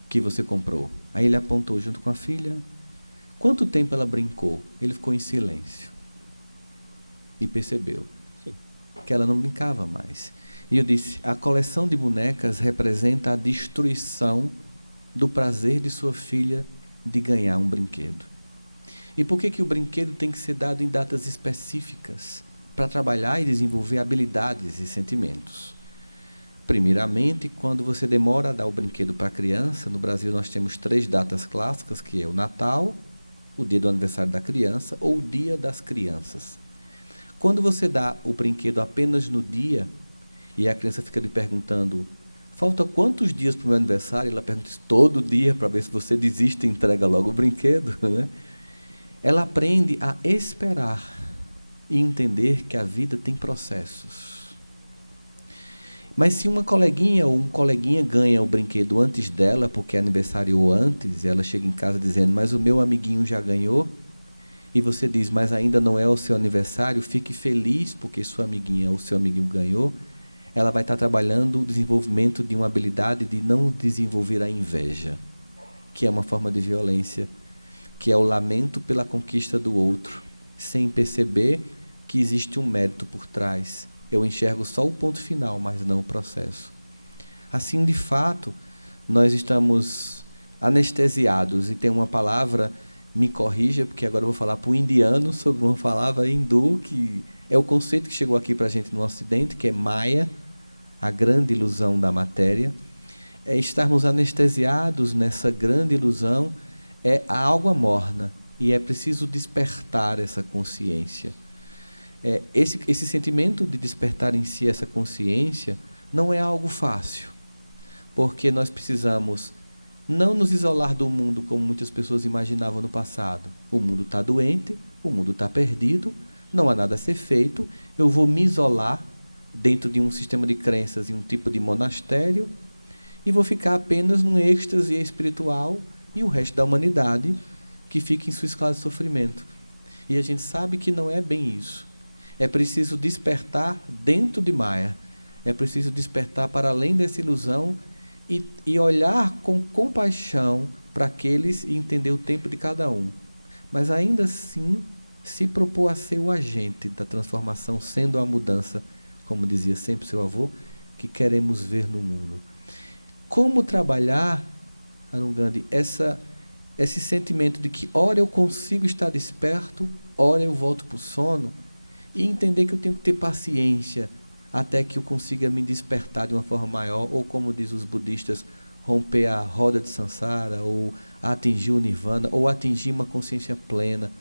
que você comprou? Aí ele apontou junto com a filha. Quanto tempo ela brincou? Ele ficou em silêncio. E percebeu que ela não brincava mais. E eu disse: a coleção de bonecas representa a destruição do prazer de sua filha de ganhar um brinquedo. E por que o brinquedo tem que ser dado em datas específicas? Para trabalhar e desenvolver habilidades e sentimentos. Primeiramente, quando você demora a dar o brinquedo para a criança, no Brasil nós temos 3 datas clássicas, que é o Natal, o dia do aniversário da criança ou o dia das crianças. Quando você dá o brinquedo apenas no dia, e a criança fica lhe perguntando: falta quantos dias para o meu aniversário? Ela pergunta isso todo dia para ver se você desiste e entrega logo o brinquedo, né? Ela aprende a esperar e entender que a vida tem processos. Mas se uma coleguinha ou um coleguinha ganha o brinquedo antes dela, porque aniversariou antes, e ela chega em casa dizendo: mas o meu amiguinho já ganhou, e você diz: mas ainda não é o seu aniversário, fique feliz porque sua amiguinha ou seu amiguinho ganhou, ela vai estar trabalhando o desenvolvimento de uma habilidade de não desenvolver a inveja, que é uma forma de violência, que é o lamento pela conquista do outro, sem perceber que existe um mérito por trás. Eu enxergo só o ponto final, mas não o processo. Assim, de fato, nós estamos anestesiados, e tem uma palavra, me corrija, porque agora eu vou falar para o indiano sobre uma palavra hindu, que é o conceito que chegou aqui para a gente no Ocidente, que é Maya, a grande ilusão da matéria. É estarmos anestesiados nessa grande ilusão, é a água morna, e é preciso despertar essa consciência. Esse sentimento de despertar em si essa consciência não é algo fácil, porque nós precisamos não nos isolar do mundo como muitas pessoas imaginavam no passado. O mundo está doente, o mundo está perdido, não há nada a ser feito, eu vou me isolar dentro de um sistema de crenças e um tipo de monastério e vou ficar apenas num êxtase espiritual, e o resto da humanidade que fica em sua escala de sofrimento. E a gente sabe que não é bem isso. É preciso despertar dentro de Maya. É preciso despertar para além dessa ilusão e olhar com compaixão para aqueles e entender o tempo de cada um. Mas ainda assim, se propor a ser o agente da transformação, sendo a mudança, como dizia sempre seu avô, que queremos ver no mundo. Como trabalhar, Arun Gandhi, esse sentimento de que ora eu consigo estar desperto, ora eu volto para o sono, e entender que eu tenho que ter paciência até que eu consiga me despertar de uma forma maior, ou como diz os budistas, romper a roda de samsara, ou atingir o nirvana, ou atingir uma consciência plena.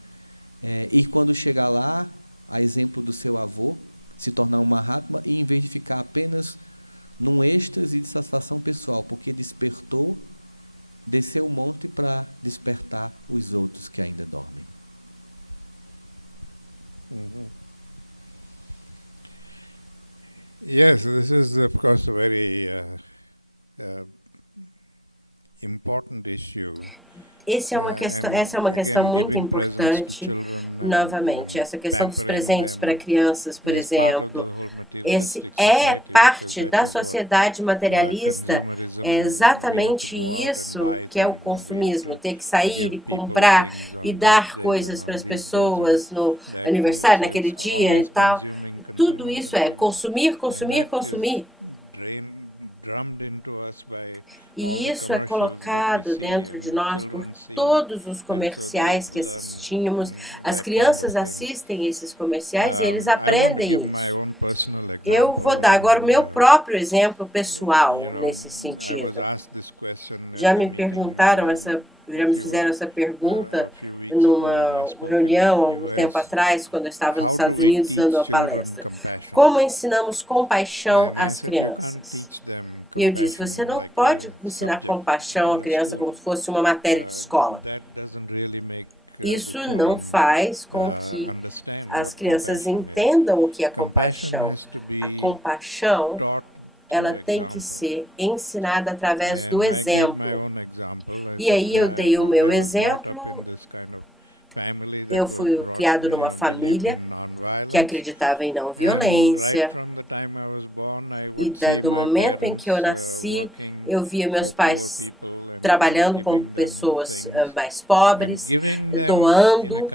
E quando chegar lá, a exemplo do seu avô, se tornar um Mahatma, e em vez de ficar apenas num êxtase de satisfação pessoal, porque despertou, desceu o monte para despertar os outros que ainda dormem. Yes, this is of course a very important issue Essa é uma questão muito importante. Novamente, essa questão dos presentes para crianças, por exemplo, esse é parte da sociedade materialista. É exatamente isso que é o consumismo, ter que sair e comprar e dar coisas para as pessoas no aniversário, naquele dia e tal. Tudo isso é consumir, consumir, consumir. E isso é colocado dentro de nós por todos os comerciais que assistimos. As crianças assistem esses comerciais e eles aprendem isso. Eu vou dar agora o meu próprio exemplo pessoal nesse sentido. Já me fizeram essa pergunta numa reunião há algum tempo atrás, quando eu estava nos Estados Unidos dando uma palestra. Como ensinamos compaixão às crianças? E eu disse, você não pode ensinar compaixão à criança como se fosse uma matéria de escola. Isso não faz com que as crianças entendam o que é compaixão. A compaixão, ela tem que ser ensinada através do exemplo. E aí eu dei o meu exemplo. Eu fui criado numa família que acreditava em não violência. E do momento em que eu nasci, eu via meus pais trabalhando com pessoas mais pobres, doando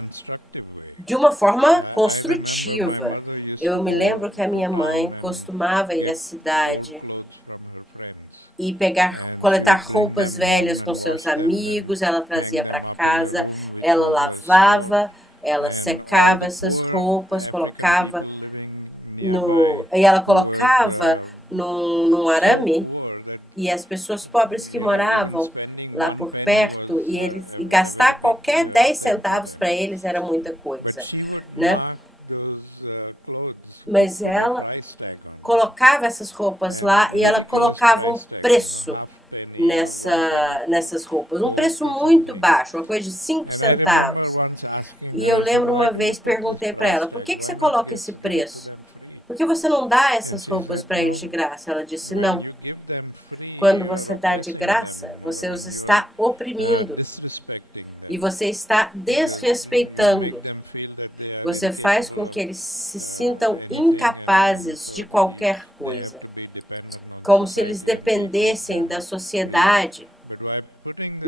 de uma forma construtiva. Eu me lembro que a minha mãe costumava ir à cidade e coletar roupas velhas com seus amigos. Ela trazia para casa, ela lavava, ela secava essas roupas, colocava e ela colocava num arame, e as pessoas pobres que moravam lá por perto, e gastar qualquer 10 centavos para eles era muita coisa, né? Mas ela colocava essas roupas lá e ela colocava um preço nessas roupas. Um preço muito baixo, uma coisa de 5 centavos. E eu lembro uma vez, perguntei para ela, por que você coloca esse preço? Por que você não dá essas roupas para eles de graça? Ela disse, não. Quando você dá de graça, você os está oprimindo. E você está desrespeitando. Você faz com que eles se sintam incapazes de qualquer coisa, como se eles dependessem da sociedade.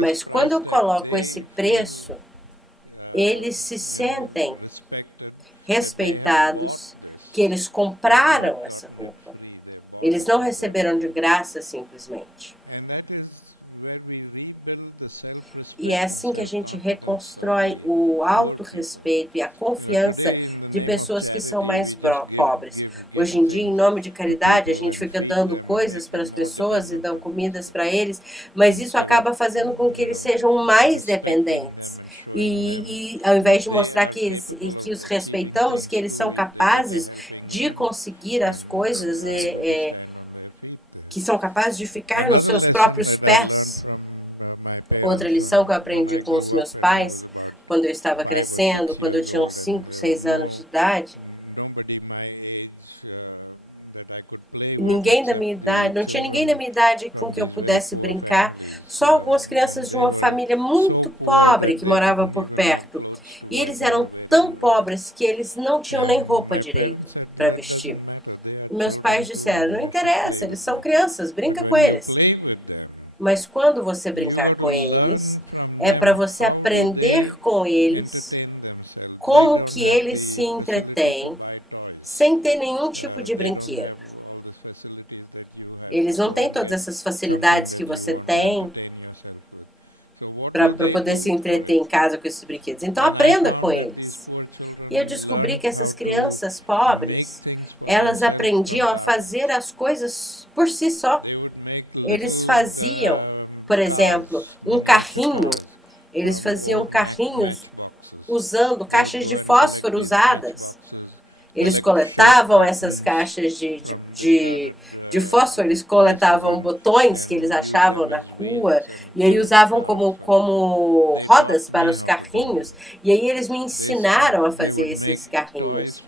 Mas quando eu coloco esse preço, eles se sentem respeitados, que eles compraram essa roupa. Eles não receberam de graça simplesmente. E é assim que a gente reconstrói o autorrespeito e a confiança de pessoas que são mais pobres. Hoje em dia, em nome de caridade, a gente fica dando coisas para as pessoas e dando comidas para eles, mas isso acaba fazendo com que eles sejam mais dependentes. E ao invés de mostrar que os respeitamos, que eles são capazes de conseguir as coisas, que são capazes de ficar nos seus próprios pés. Outra lição que eu aprendi com os meus pais, quando eu estava crescendo, quando eu tinha uns 5, 6 anos de idade, ninguém da minha idade, não tinha ninguém da minha idade com quem eu pudesse brincar, só algumas crianças de uma família muito pobre que morava por perto. E eles eram tão pobres que eles não tinham nem roupa direito para vestir. Meus pais disseram, não interessa, eles são crianças, brinca com eles. Mas quando você brincar com eles, é para você aprender com eles como que eles se entretêm sem ter nenhum tipo de brinquedo. Eles não têm todas essas facilidades que você tem para poder se entreter em casa com esses brinquedos. Então aprenda com eles. E eu descobri que essas crianças pobres, elas aprendiam a fazer as coisas por si só. Eles faziam, por exemplo, um carrinho. Eles faziam carrinhos usando caixas de fósforo usadas. Eles coletavam essas caixas de fósforo, eles coletavam botões que eles achavam na rua, e aí usavam como rodas para os carrinhos, e aí eles me ensinaram a fazer esses carrinhos.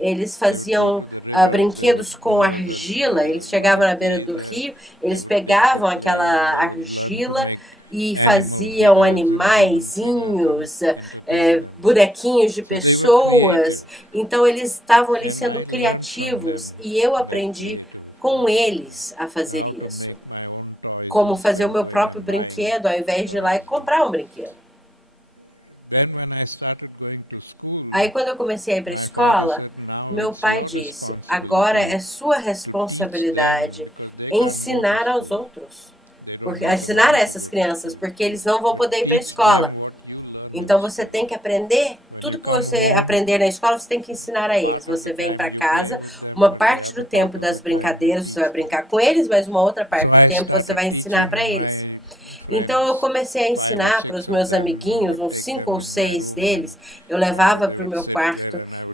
Eles faziam brinquedos com argila, eles chegavam na beira do rio, eles pegavam aquela argila e faziam animaizinhos, bonequinhos de pessoas. Então eles estavam ali sendo criativos e eu aprendi com eles a fazer isso. Como fazer o meu próprio brinquedo ao invés de ir lá e comprar um brinquedo. Aí quando eu comecei a ir para a escola, meu pai disse, agora é sua responsabilidade ensinar aos outros. Ensinar a essas crianças, porque eles não vão poder ir para a escola. Então você tem que aprender, tudo que você aprender na escola, você tem que ensinar a eles. Você vem para casa, uma parte do tempo das brincadeiras você vai brincar com eles, mas uma outra parte do tempo você vai ensinar para eles. Então eu comecei a ensinar para os meus amiguinhos, uns 5 ou 6 deles, eu levava para o meu quarto,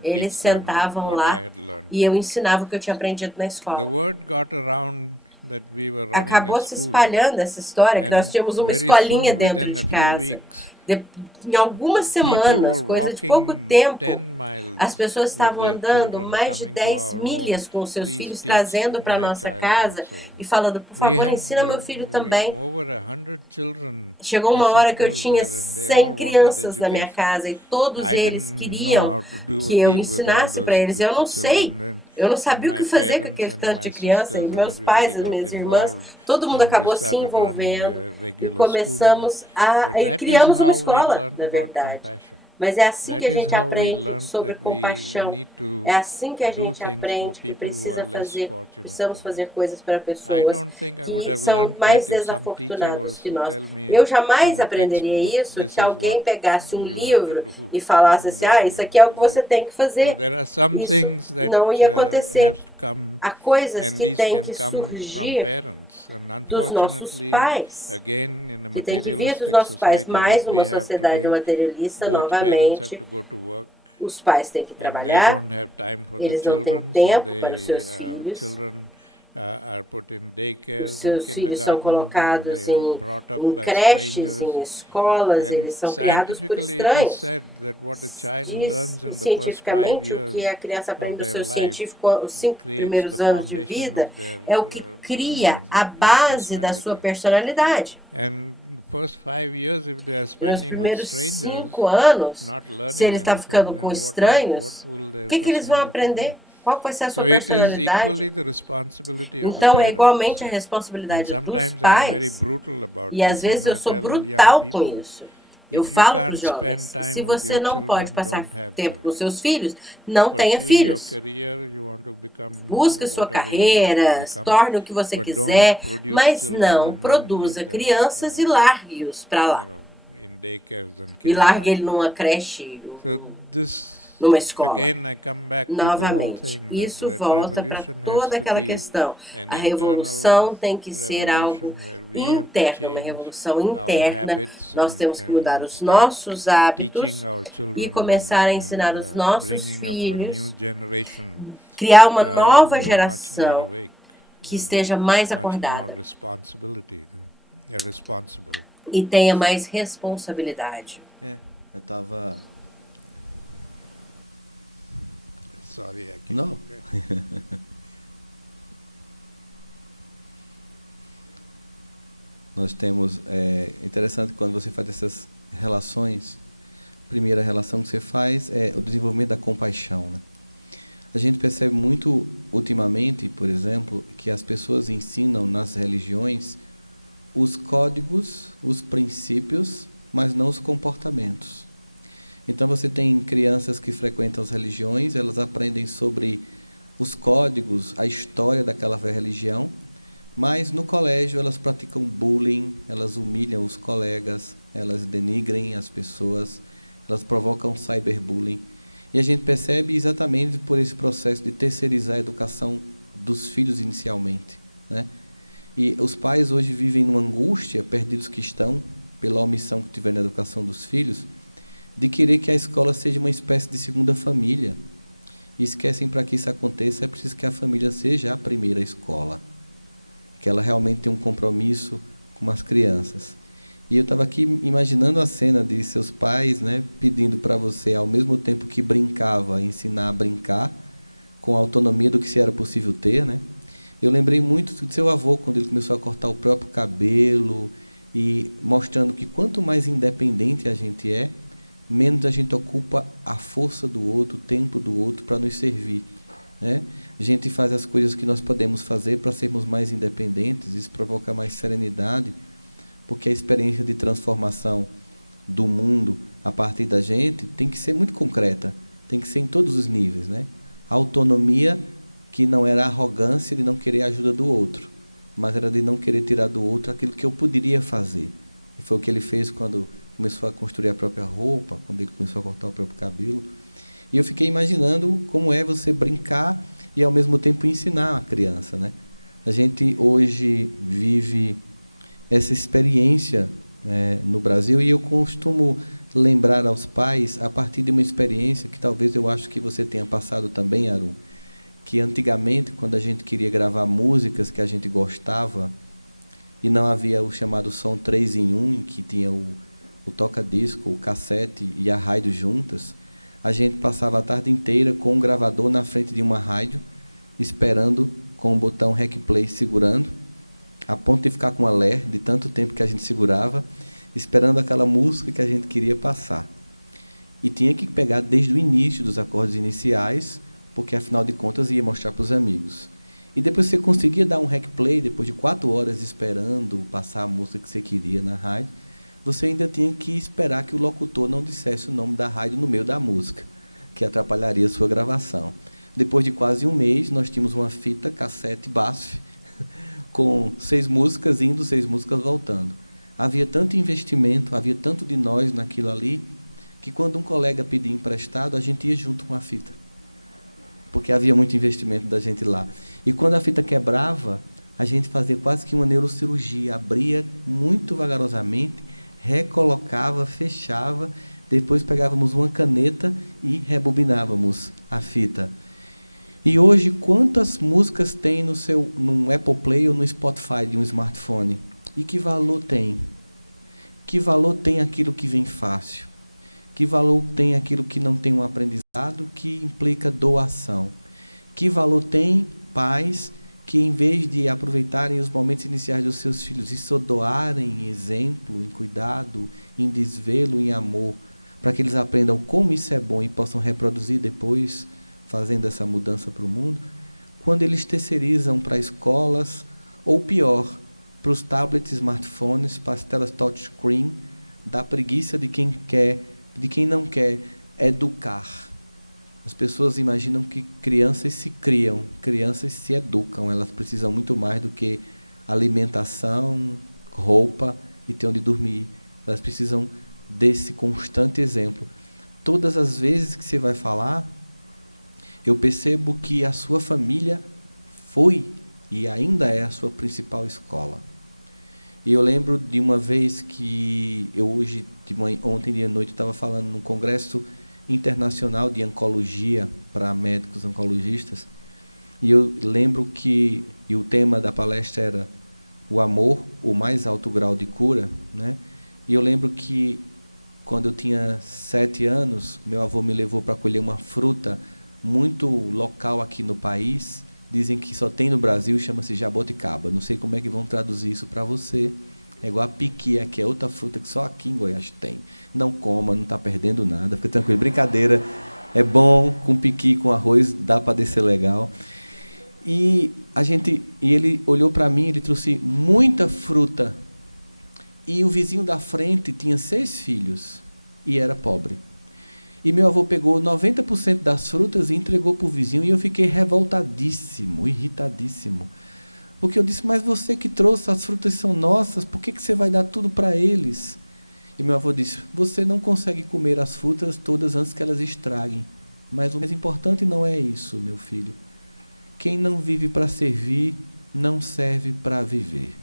eles sentavam lá e eu ensinava o que eu tinha aprendido na escola. Acabou se espalhando essa história, que nós tínhamos uma escolinha dentro de casa. Em algumas semanas, coisa de pouco tempo, as pessoas estavam andando mais de 10 milhas com os seus filhos, trazendo para a nossa casa e falando, por favor, ensina meu filho também. Chegou uma hora que eu tinha 100 crianças na minha casa e todos eles queriam que eu ensinasse para eles. Eu não sei, eu não sabia o que fazer com aquele tanto de criança. E meus pais, as minhas irmãs, todo mundo acabou se envolvendo e começamos e criamos uma escola, na verdade. Mas é assim que a gente aprende sobre compaixão. É assim que a gente aprende que precisamos fazer coisas para pessoas que são mais desafortunadas que nós. Eu jamais aprenderia isso se alguém pegasse um livro e falasse assim, isso aqui é o que você tem que fazer. Isso não ia acontecer. Há coisas que têm que surgir dos nossos pais, que têm que vir dos nossos pais, mais numa sociedade materialista, novamente. Os pais têm que trabalhar, eles não têm tempo para os seus filhos. Os seus filhos são colocados em creches, em escolas, eles são criados por estranhos. Diz cientificamente o que a criança aprende do seu científico os 5 primeiros anos de vida é o que cria a base da sua personalidade. Nos primeiros 5 anos, se ele está ficando com estranhos, o que eles vão aprender? Qual vai ser a sua personalidade? Então, é igualmente a responsabilidade dos pais. E às vezes eu sou brutal com isso. Eu falo para os jovens, se você não pode passar tempo com seus filhos, não tenha filhos. Busque sua carreira, torne o que você quiser, mas não produza crianças e largue-os para lá. E largue ele numa creche, numa escola. Novamente, isso volta para toda aquela questão. A revolução tem que ser algo interno, uma revolução interna. Nós temos que mudar os nossos hábitos e começar a ensinar os nossos filhos, criar uma nova geração que esteja mais acordada e tenha mais responsabilidade. Eu estava... Não. Nós temos... interessante quando você faz essas relações. A primeira relação que você faz é o desenvolvimento da compaixão, né? A gente percebe muito, ultimamente, por exemplo, que as pessoas ensinam nas religiões os códigos, os princípios, mas não os comportamentos. Então você tem crianças que frequentam as religiões, elas aprendem sobre os códigos, a história daquela religião, mas no colégio elas praticam bullying, elas humilham os colegas, elas denigrem as pessoas, elas provocam cyberbullying. E a gente percebe exatamente por esse processo de terceirizar a educação dos filhos inicialmente, né? E os pais hoje vivem numa angústia, perdidos que estão, pela omissão que tiveram na educação dos filhos, de querer que a escola seja uma espécie de segunda família. E esquecem, para que isso aconteça, é preciso que a família seja a primeira escola. Que ela realmente tenha um compromisso com as crianças. E eu estava aqui imaginando a cena de seus pais, né, pedindo para você, ao mesmo tempo que brincava, ensinar a brincar, com a autonomia do que se era possível ter, né? Eu lembrei muito do seu avô, quando ele começou a cortar o próprio cabelo, e mostrando que quanto mais independente a gente é, menos a gente ocupa a força do outro, o tempo do outro para nos servir, né? A gente faz as coisas que nós podemos fazer para sermos mais independentes, isso provoca mais serenidade, porque a experiência de transformação do mundo a partir da gente tem que ser muito concreta, tem que ser em todos os níveis, né? A autonomia, que não era a arrogância de não querer a ajuda do outro, mas era de não querer tirar do outro aquilo que eu poderia fazer. E foi o que ele fez quando começou a construir a própria roupa, quando ele começou a cortar o próprio cabelo. E eu fiquei imaginando como é você brincar e, ao mesmo tempo, ensinar a criança, né? A gente hoje vive essa experiência, no Brasil, e eu costumo lembrar aos pais, a partir de uma experiência que talvez eu acho que você tenha passado também, Arum, que antigamente, quando a gente queria gravar músicas que a gente gostava, e não havia o chamado som 3 em 1, em que tinha o toca-disco, o cassete e a rádio juntas, a gente passava a tarde inteira com um gravador na frente de uma rádio, esperando com o botão Rec Play segurando, a ponto de ficar com a ler de tanto tempo que a gente segurava, esperando aquela música que a gente queria passar. E tinha que pegar desde o início dos acordes iniciais, porque, afinal de contas, ia mostrar para os amigos. E depois você conseguia dar um Rec Play, depois de 4 horas esperando passar a música que você queria na rádio, você ainda tinha que esperar que o locutor não dissesse o nome da rádio no meio da música, que atrapalharia a sua gravação. Depois de quase um mês, nós tínhamos uma fita cassete BASF, com 6 músicas indo, 6 músicas voltando. Havia tanto investimento, havia tanto de nós naquilo ali, que quando um colega pedia emprestado, a gente ia junto com a fita, porque havia muito investimento da gente lá. E quando a fita quebrava, a gente fazia quase que uma neurocirurgia, abria muito vagarosamente, recolocava, fechava, depois pegávamos uma caneta e rebobinávamos a fita. E hoje, quantas músicas tem no Apple Play ou no Spotify de um smartphone? E que valor tem? Que valor tem aquilo que vem fácil? Que valor tem aquilo que não tem um aprendizado, que implica doação? Que valor tem pais que, em vez de aproveitarem os momentos iniciais dos seus filhos e só doarem em exemplo, em cuidado, em desvelo, em amor, para que eles aprendam como isso é bom e possam reproduzir depois, fazendo essa mudança para o mundo, quando eles terceirizam para escolas, ou pior, para os tablets, smartphones, para as telas touchscreen, da preguiça de quem não quer educar. As pessoas imaginam que crianças se criam, crianças se educam, elas precisam muito mais do que alimentação, roupa e ter onde dormir. Elas precisam desse constante exemplo. Todas as vezes que você vai falar, eu percebo que a sua família foi e ainda é a sua principal escola. E eu lembro de uma vez que eu ontem de noite estava falando num congresso internacional de oncologia para médicos oncologistas, e eu lembro que o tema da palestra era o amor, o mais alto grau de cura, né? E eu lembro que quando eu tinha 7 anos, meu avô me levou para colher uma fruta muito local aqui no país. Dizem que só tem no Brasil, chama-se jaboticaba. Não sei como é que vão traduzir isso para você. É igual a piqui, que é outra fruta que só aqui em Goiás tem. Não coma, não está perdendo nada, fica tranquilo. Brincadeira, é bom, com piqui, com arroz, dá para descer legal. E ele olhou para mim, ele trouxe muita fruta. E o vizinho da frente tinha 6 filhos e era pobre. E meu avô pegou 90% das frutas e entregou para o vizinho, e eu fiquei revoltadíssimo, irritadíssimo. Porque eu disse, mas você que trouxe, as frutas são nossas, por que você vai dar tudo para eles? E meu avô disse, você não consegue comer as frutas todas antes que elas estraguem. Mas o mais importante não é isso, meu filho. Quem não vive para servir, não serve para viver.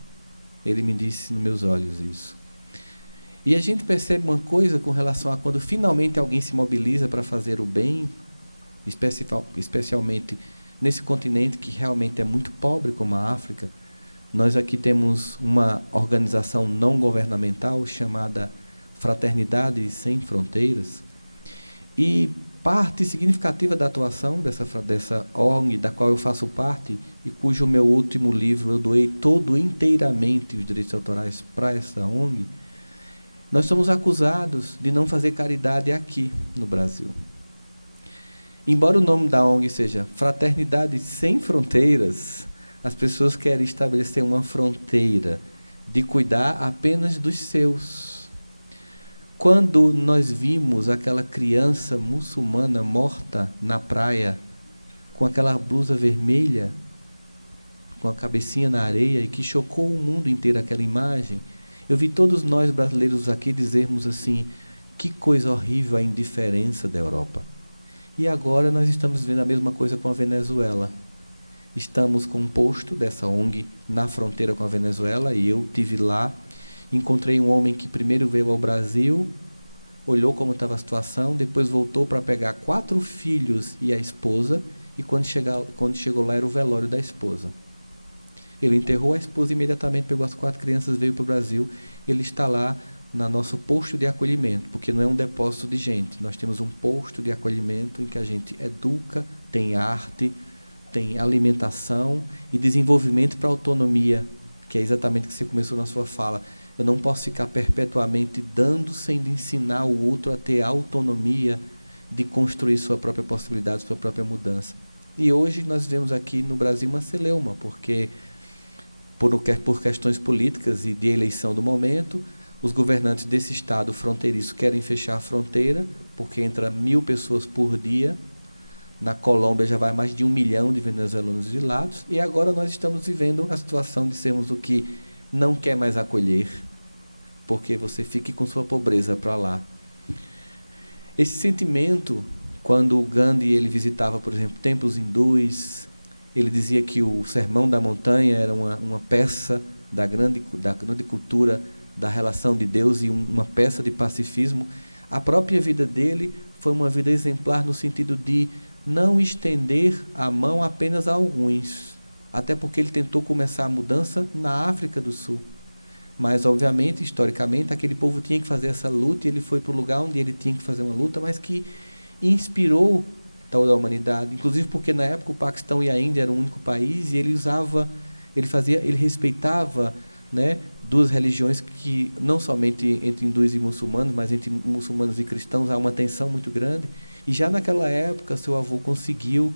Ele me disse nos meus olhos isso. E a gente percebe uma coisa com relação a quando finalmente alguém se mobiliza para fazer o bem, especialmente nesse continente que realmente é muito pobre como a África. Nós aqui temos uma organização não governamental chamada Fraternidade Sem Fronteiras. E parte significativa da atuação dessa ONG, da qual eu faço parte, e cujo meu último livro eu doei todo inteiramente os direitos autorais para essa ONG, nós somos acusados de não fazer caridade aqui no Brasil. Embora o nome da ONG seja Fraternidade Sem Fronteiras, as pessoas querem estabelecer uma fronteira de cuidar apenas dos seus. Quando nós vimos aquela criança muçulmana morta na praia, com aquela blusa vermelha, com a cabecinha na areia, e que chocou o mundo inteiro aquela imagem, eu vi todos nós brasileiros aqui dizermos assim, que coisa horrível a indiferença da Europa. E agora nós estamos vendo a mesma coisa com a Venezuela. Estamos com um posto dessa ONG na fronteira com a Venezuela, e eu estive lá, encontrei um homem que primeiro veio ao Brasil, olhou como estava a situação, depois voltou para pegar 4 filhos e a esposa, e quando chegou lá era o velório da esposa. Ele enterrou a esposa imediatamente, pegou as 4 crianças, veio para o Brasil. Ele está lá no nosso posto de acolhimento, porque não é um depósito de gente, nós temos um posto de acolhimento em que a gente educa, tem arte, tem alimentação e desenvolvimento para autonomia, que é exatamente o que você começou na sua fala. Eu não posso ficar perpetuamente dando sem ensinar o outro a ter autonomia de construir sua própria possibilidade, sua própria mudança. E hoje nós vemos aqui no Brasil uma celeuma, porque por questões políticas e de eleição do momento, os governantes desse estado fronteiriço querem fechar a fronteira, porque entra 1.000 pessoas por dia. Na Colômbia já vai mais de 1 milhão de venezuelanos exilados, e agora nós estamos vivendo a situação de sermos o que não quer mais acolher, porque você fique com sua pobreza para lá. Esse sentimento, quando o Gandhi ele visitava, por exemplo, templos hindus, ele dizia que o Sermão da Montanha era uma peça da grande cultura da relação de Deus e uma peça de pacifismo. A própria vida dele foi uma vida exemplar no sentido de não estender a mão apenas a alguns, até porque ele tentou começar a mudança na África do Sul. Mas, obviamente, historicamente, aquele povo tinha que fazer essa luta, e ele foi para o lugar onde ele tinha que fazer uma luta, mas que inspirou toda a humanidade, inclusive porque, na época, o Paquistão e a Índia eram o único país, e ele respeitava, né, 2 religiões que, não somente entre hindus e muçulmanos, mas entre muçulmanos e cristãos, há uma tensão muito grande. E já naquela época, seu avô conseguiu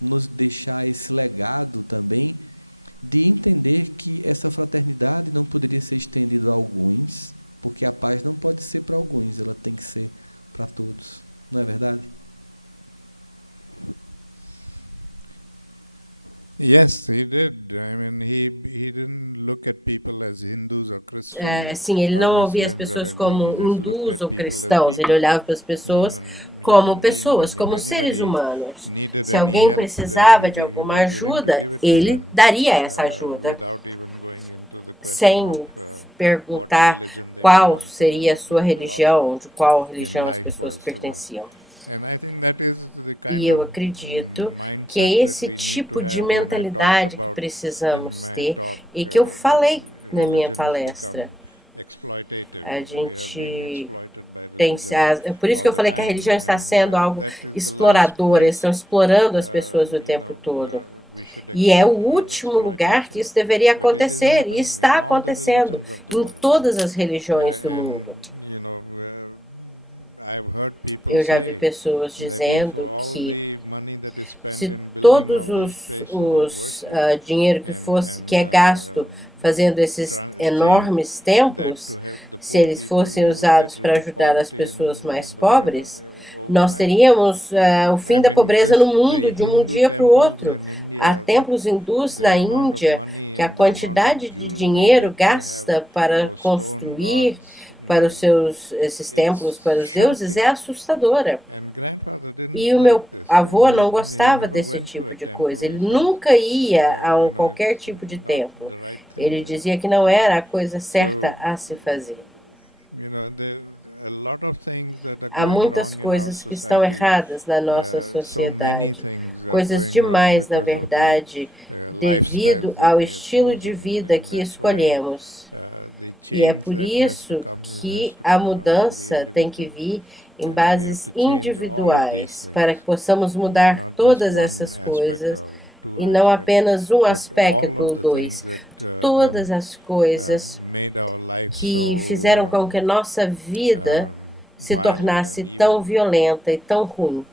nos deixar esse legado também, de entender que essa fraternidade não poderia ser estendida a alguns, porque a paz não pode ser para alguns, ela tem que ser para todos. Não é verdade? Yes, he did. I mean, he didn't look at people as Hindus or Christians. Sim, ele não ouvia as pessoas como hindus ou cristãos, ele olhava para as pessoas como pessoas, como seres humanos. Se alguém precisava de alguma ajuda, ele daria essa ajuda, sem perguntar qual seria a sua religião, de qual religião as pessoas pertenciam. E eu acredito que é esse tipo de mentalidade que precisamos ter, e que eu falei na minha palestra. A gente tem, por isso que eu falei que a religião está sendo algo explorador, eles estão explorando as pessoas o tempo todo. E é o último lugar que isso deveria acontecer, e está acontecendo em todas as religiões do mundo. Eu já vi pessoas dizendo que se todos os dinheiro que é gasto fazendo esses enormes templos, se eles fossem usados para ajudar as pessoas mais pobres, nós teríamos o fim da pobreza no mundo de um dia para o outro. Há templos hindus na Índia que a quantidade de dinheiro gasta para construir para esses templos, para os deuses, é assustadora. E o meu avô não gostava desse tipo de coisa. Ele nunca ia a qualquer tipo de templo. Ele dizia que não era a coisa certa a se fazer. Há muitas coisas que estão erradas na nossa sociedade, coisas demais, na verdade, devido ao estilo de vida que escolhemos. E é por isso que a mudança tem que vir em bases individuais, para que possamos mudar todas essas coisas, e não apenas um aspecto ou dois. Todas as coisas que fizeram com que nossa vida se tornasse tão violenta e tão ruim.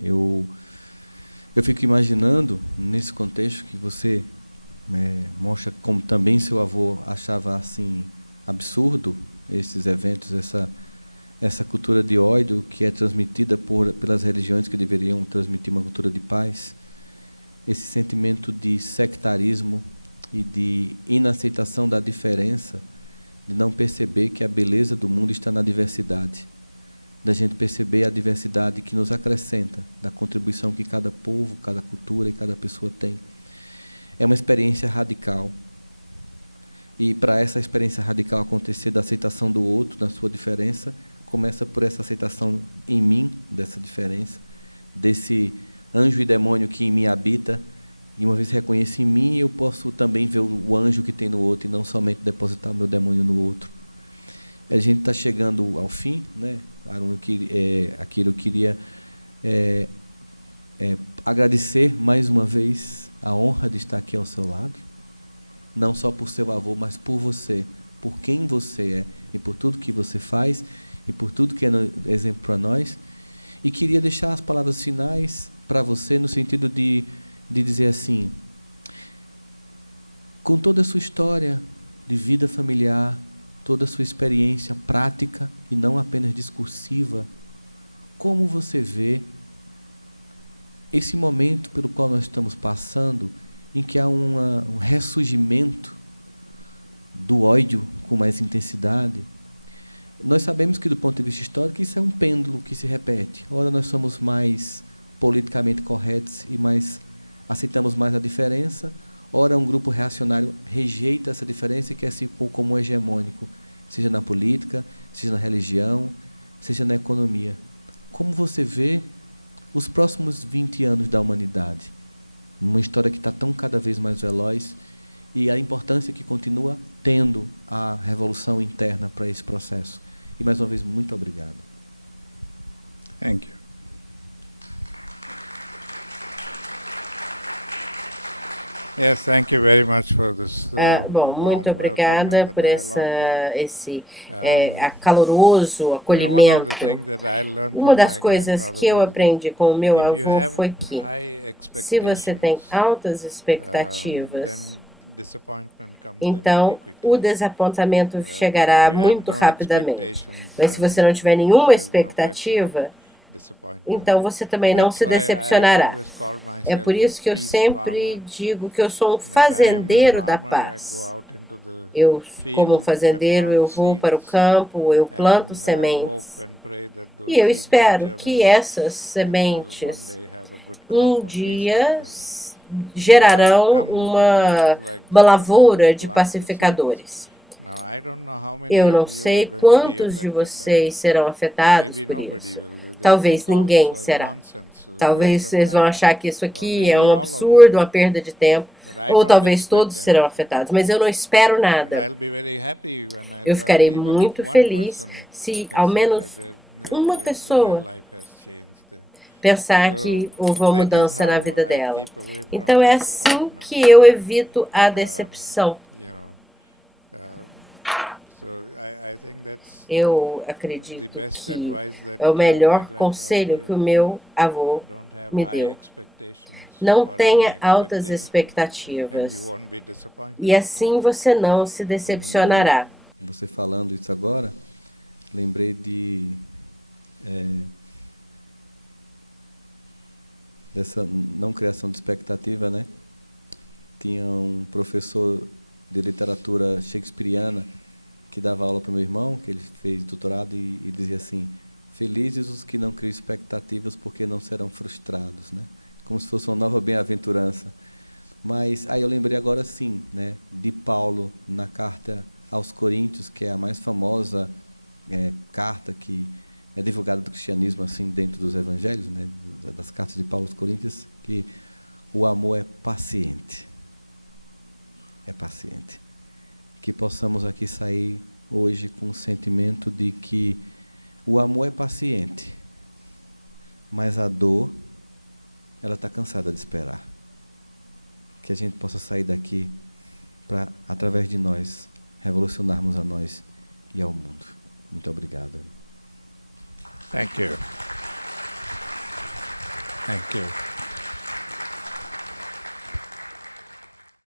Eu fico imaginando, nesse contexto que você mostra como também seu avô achava assim absurdo esses eventos, essa cultura de ódio que é transmitida pelas religiões que deveriam transmitir uma cultura de paz, esse sentimento de sectarismo e de inaceitação da diferença, de não perceber que a beleza do mundo está na diversidade, da gente perceber a diversidade que nos acrescenta, da contribuição que cada povo, cada cultura e cada pessoa tem. É uma experiência radical. E para essa experiência radical acontecer, da aceitação do outro, da sua diferença, começa por essa aceitação em mim, dessa diferença, desse anjo e demônio que em mim habita, e uma vez reconheço em mim, eu posso também ver o anjo que tem no outro, e não somente depositar o meu demônio no outro. A gente está chegando ao fim, né? Eu queria agradecer mais uma vez a honra de estar aqui ao seu lado, não só por seu avô, mas por você, por quem você é, e por tudo que você faz, e por tudo que é exemplo para nós. E queria deixar as palavras finais para você, no sentido de dizer assim, com toda a sua história de vida familiar, toda a sua experiência prática e não apenas discursiva, como você vê esse momento pelo qual nós estamos passando, em que há um ressurgimento do ódio com mais intensidade? Nós sabemos que, do ponto de vista histórico, isso é um pêndulo que se repete. Ora nós somos mais politicamente corretos e aceitamos mais a diferença, ora um grupo reacionário rejeita essa diferença e quer se impor como hegemônico, seja na política, seja na religião, seja na economia. Como você vê os próximos 20 anos da humanidade? Uma história que está tão cada vez mais veloz, e a importância que continua tendo a revolução interna para esse processo. E, mais uma vez, muito obrigado. Thank you. Yes, thank you very much for this. Bom, muito obrigada por esse caloroso acolhimento. Uma das coisas que eu aprendi com o meu avô foi que, se você tem altas expectativas, então o desapontamento chegará muito rapidamente. Mas se você não tiver nenhuma expectativa, então você também não se decepcionará. É por isso que eu sempre digo que eu sou um fazendeiro da paz. Eu, como fazendeiro, eu vou para o campo, eu planto sementes. E eu espero que essas sementes um dia gerarão uma lavoura de pacificadores. Eu não sei quantos de vocês serão afetados por isso. Talvez ninguém será. Talvez vocês vão achar que isso aqui é um absurdo, uma perda de tempo. Ou talvez todos serão afetados. Mas eu não espero nada. Eu ficarei muito feliz se ao menos uma pessoa pensar que houve uma mudança na vida dela. Então é assim que eu evito a decepção. Eu acredito que é o melhor conselho que o meu avô me deu. Não tenha altas expectativas, e assim você não se decepcionará. Você falando isso agora, lembrei dessa não criação de expectativa, né? Tinha um professor de literatura shakespeariana que dava aula para o meu irmão, que ele fez doutorado, e dizia assim: felizes os que não criam expectativas, porque não serão frustrados, né? Como se fosse uma nova bem-aventurança. Mas aí eu lembrei agora sim, né, de Paulo na carta aos Coríntios, que é a mais famosa carta que é divulgada do cristianismo assim dentro dos evangelhos, né, das cartas de Paulo aos Coríntios, que o amor é paciente. É paciente. Que possamos aqui sair hoje com o sentimento de que o amor é paciente, mas a dor, ela está cansada de esperar. Que a gente possa sair daqui para, através de nós, revolucionarmos a nós e ao mundo. Muito obrigado. Thank you. Thank you.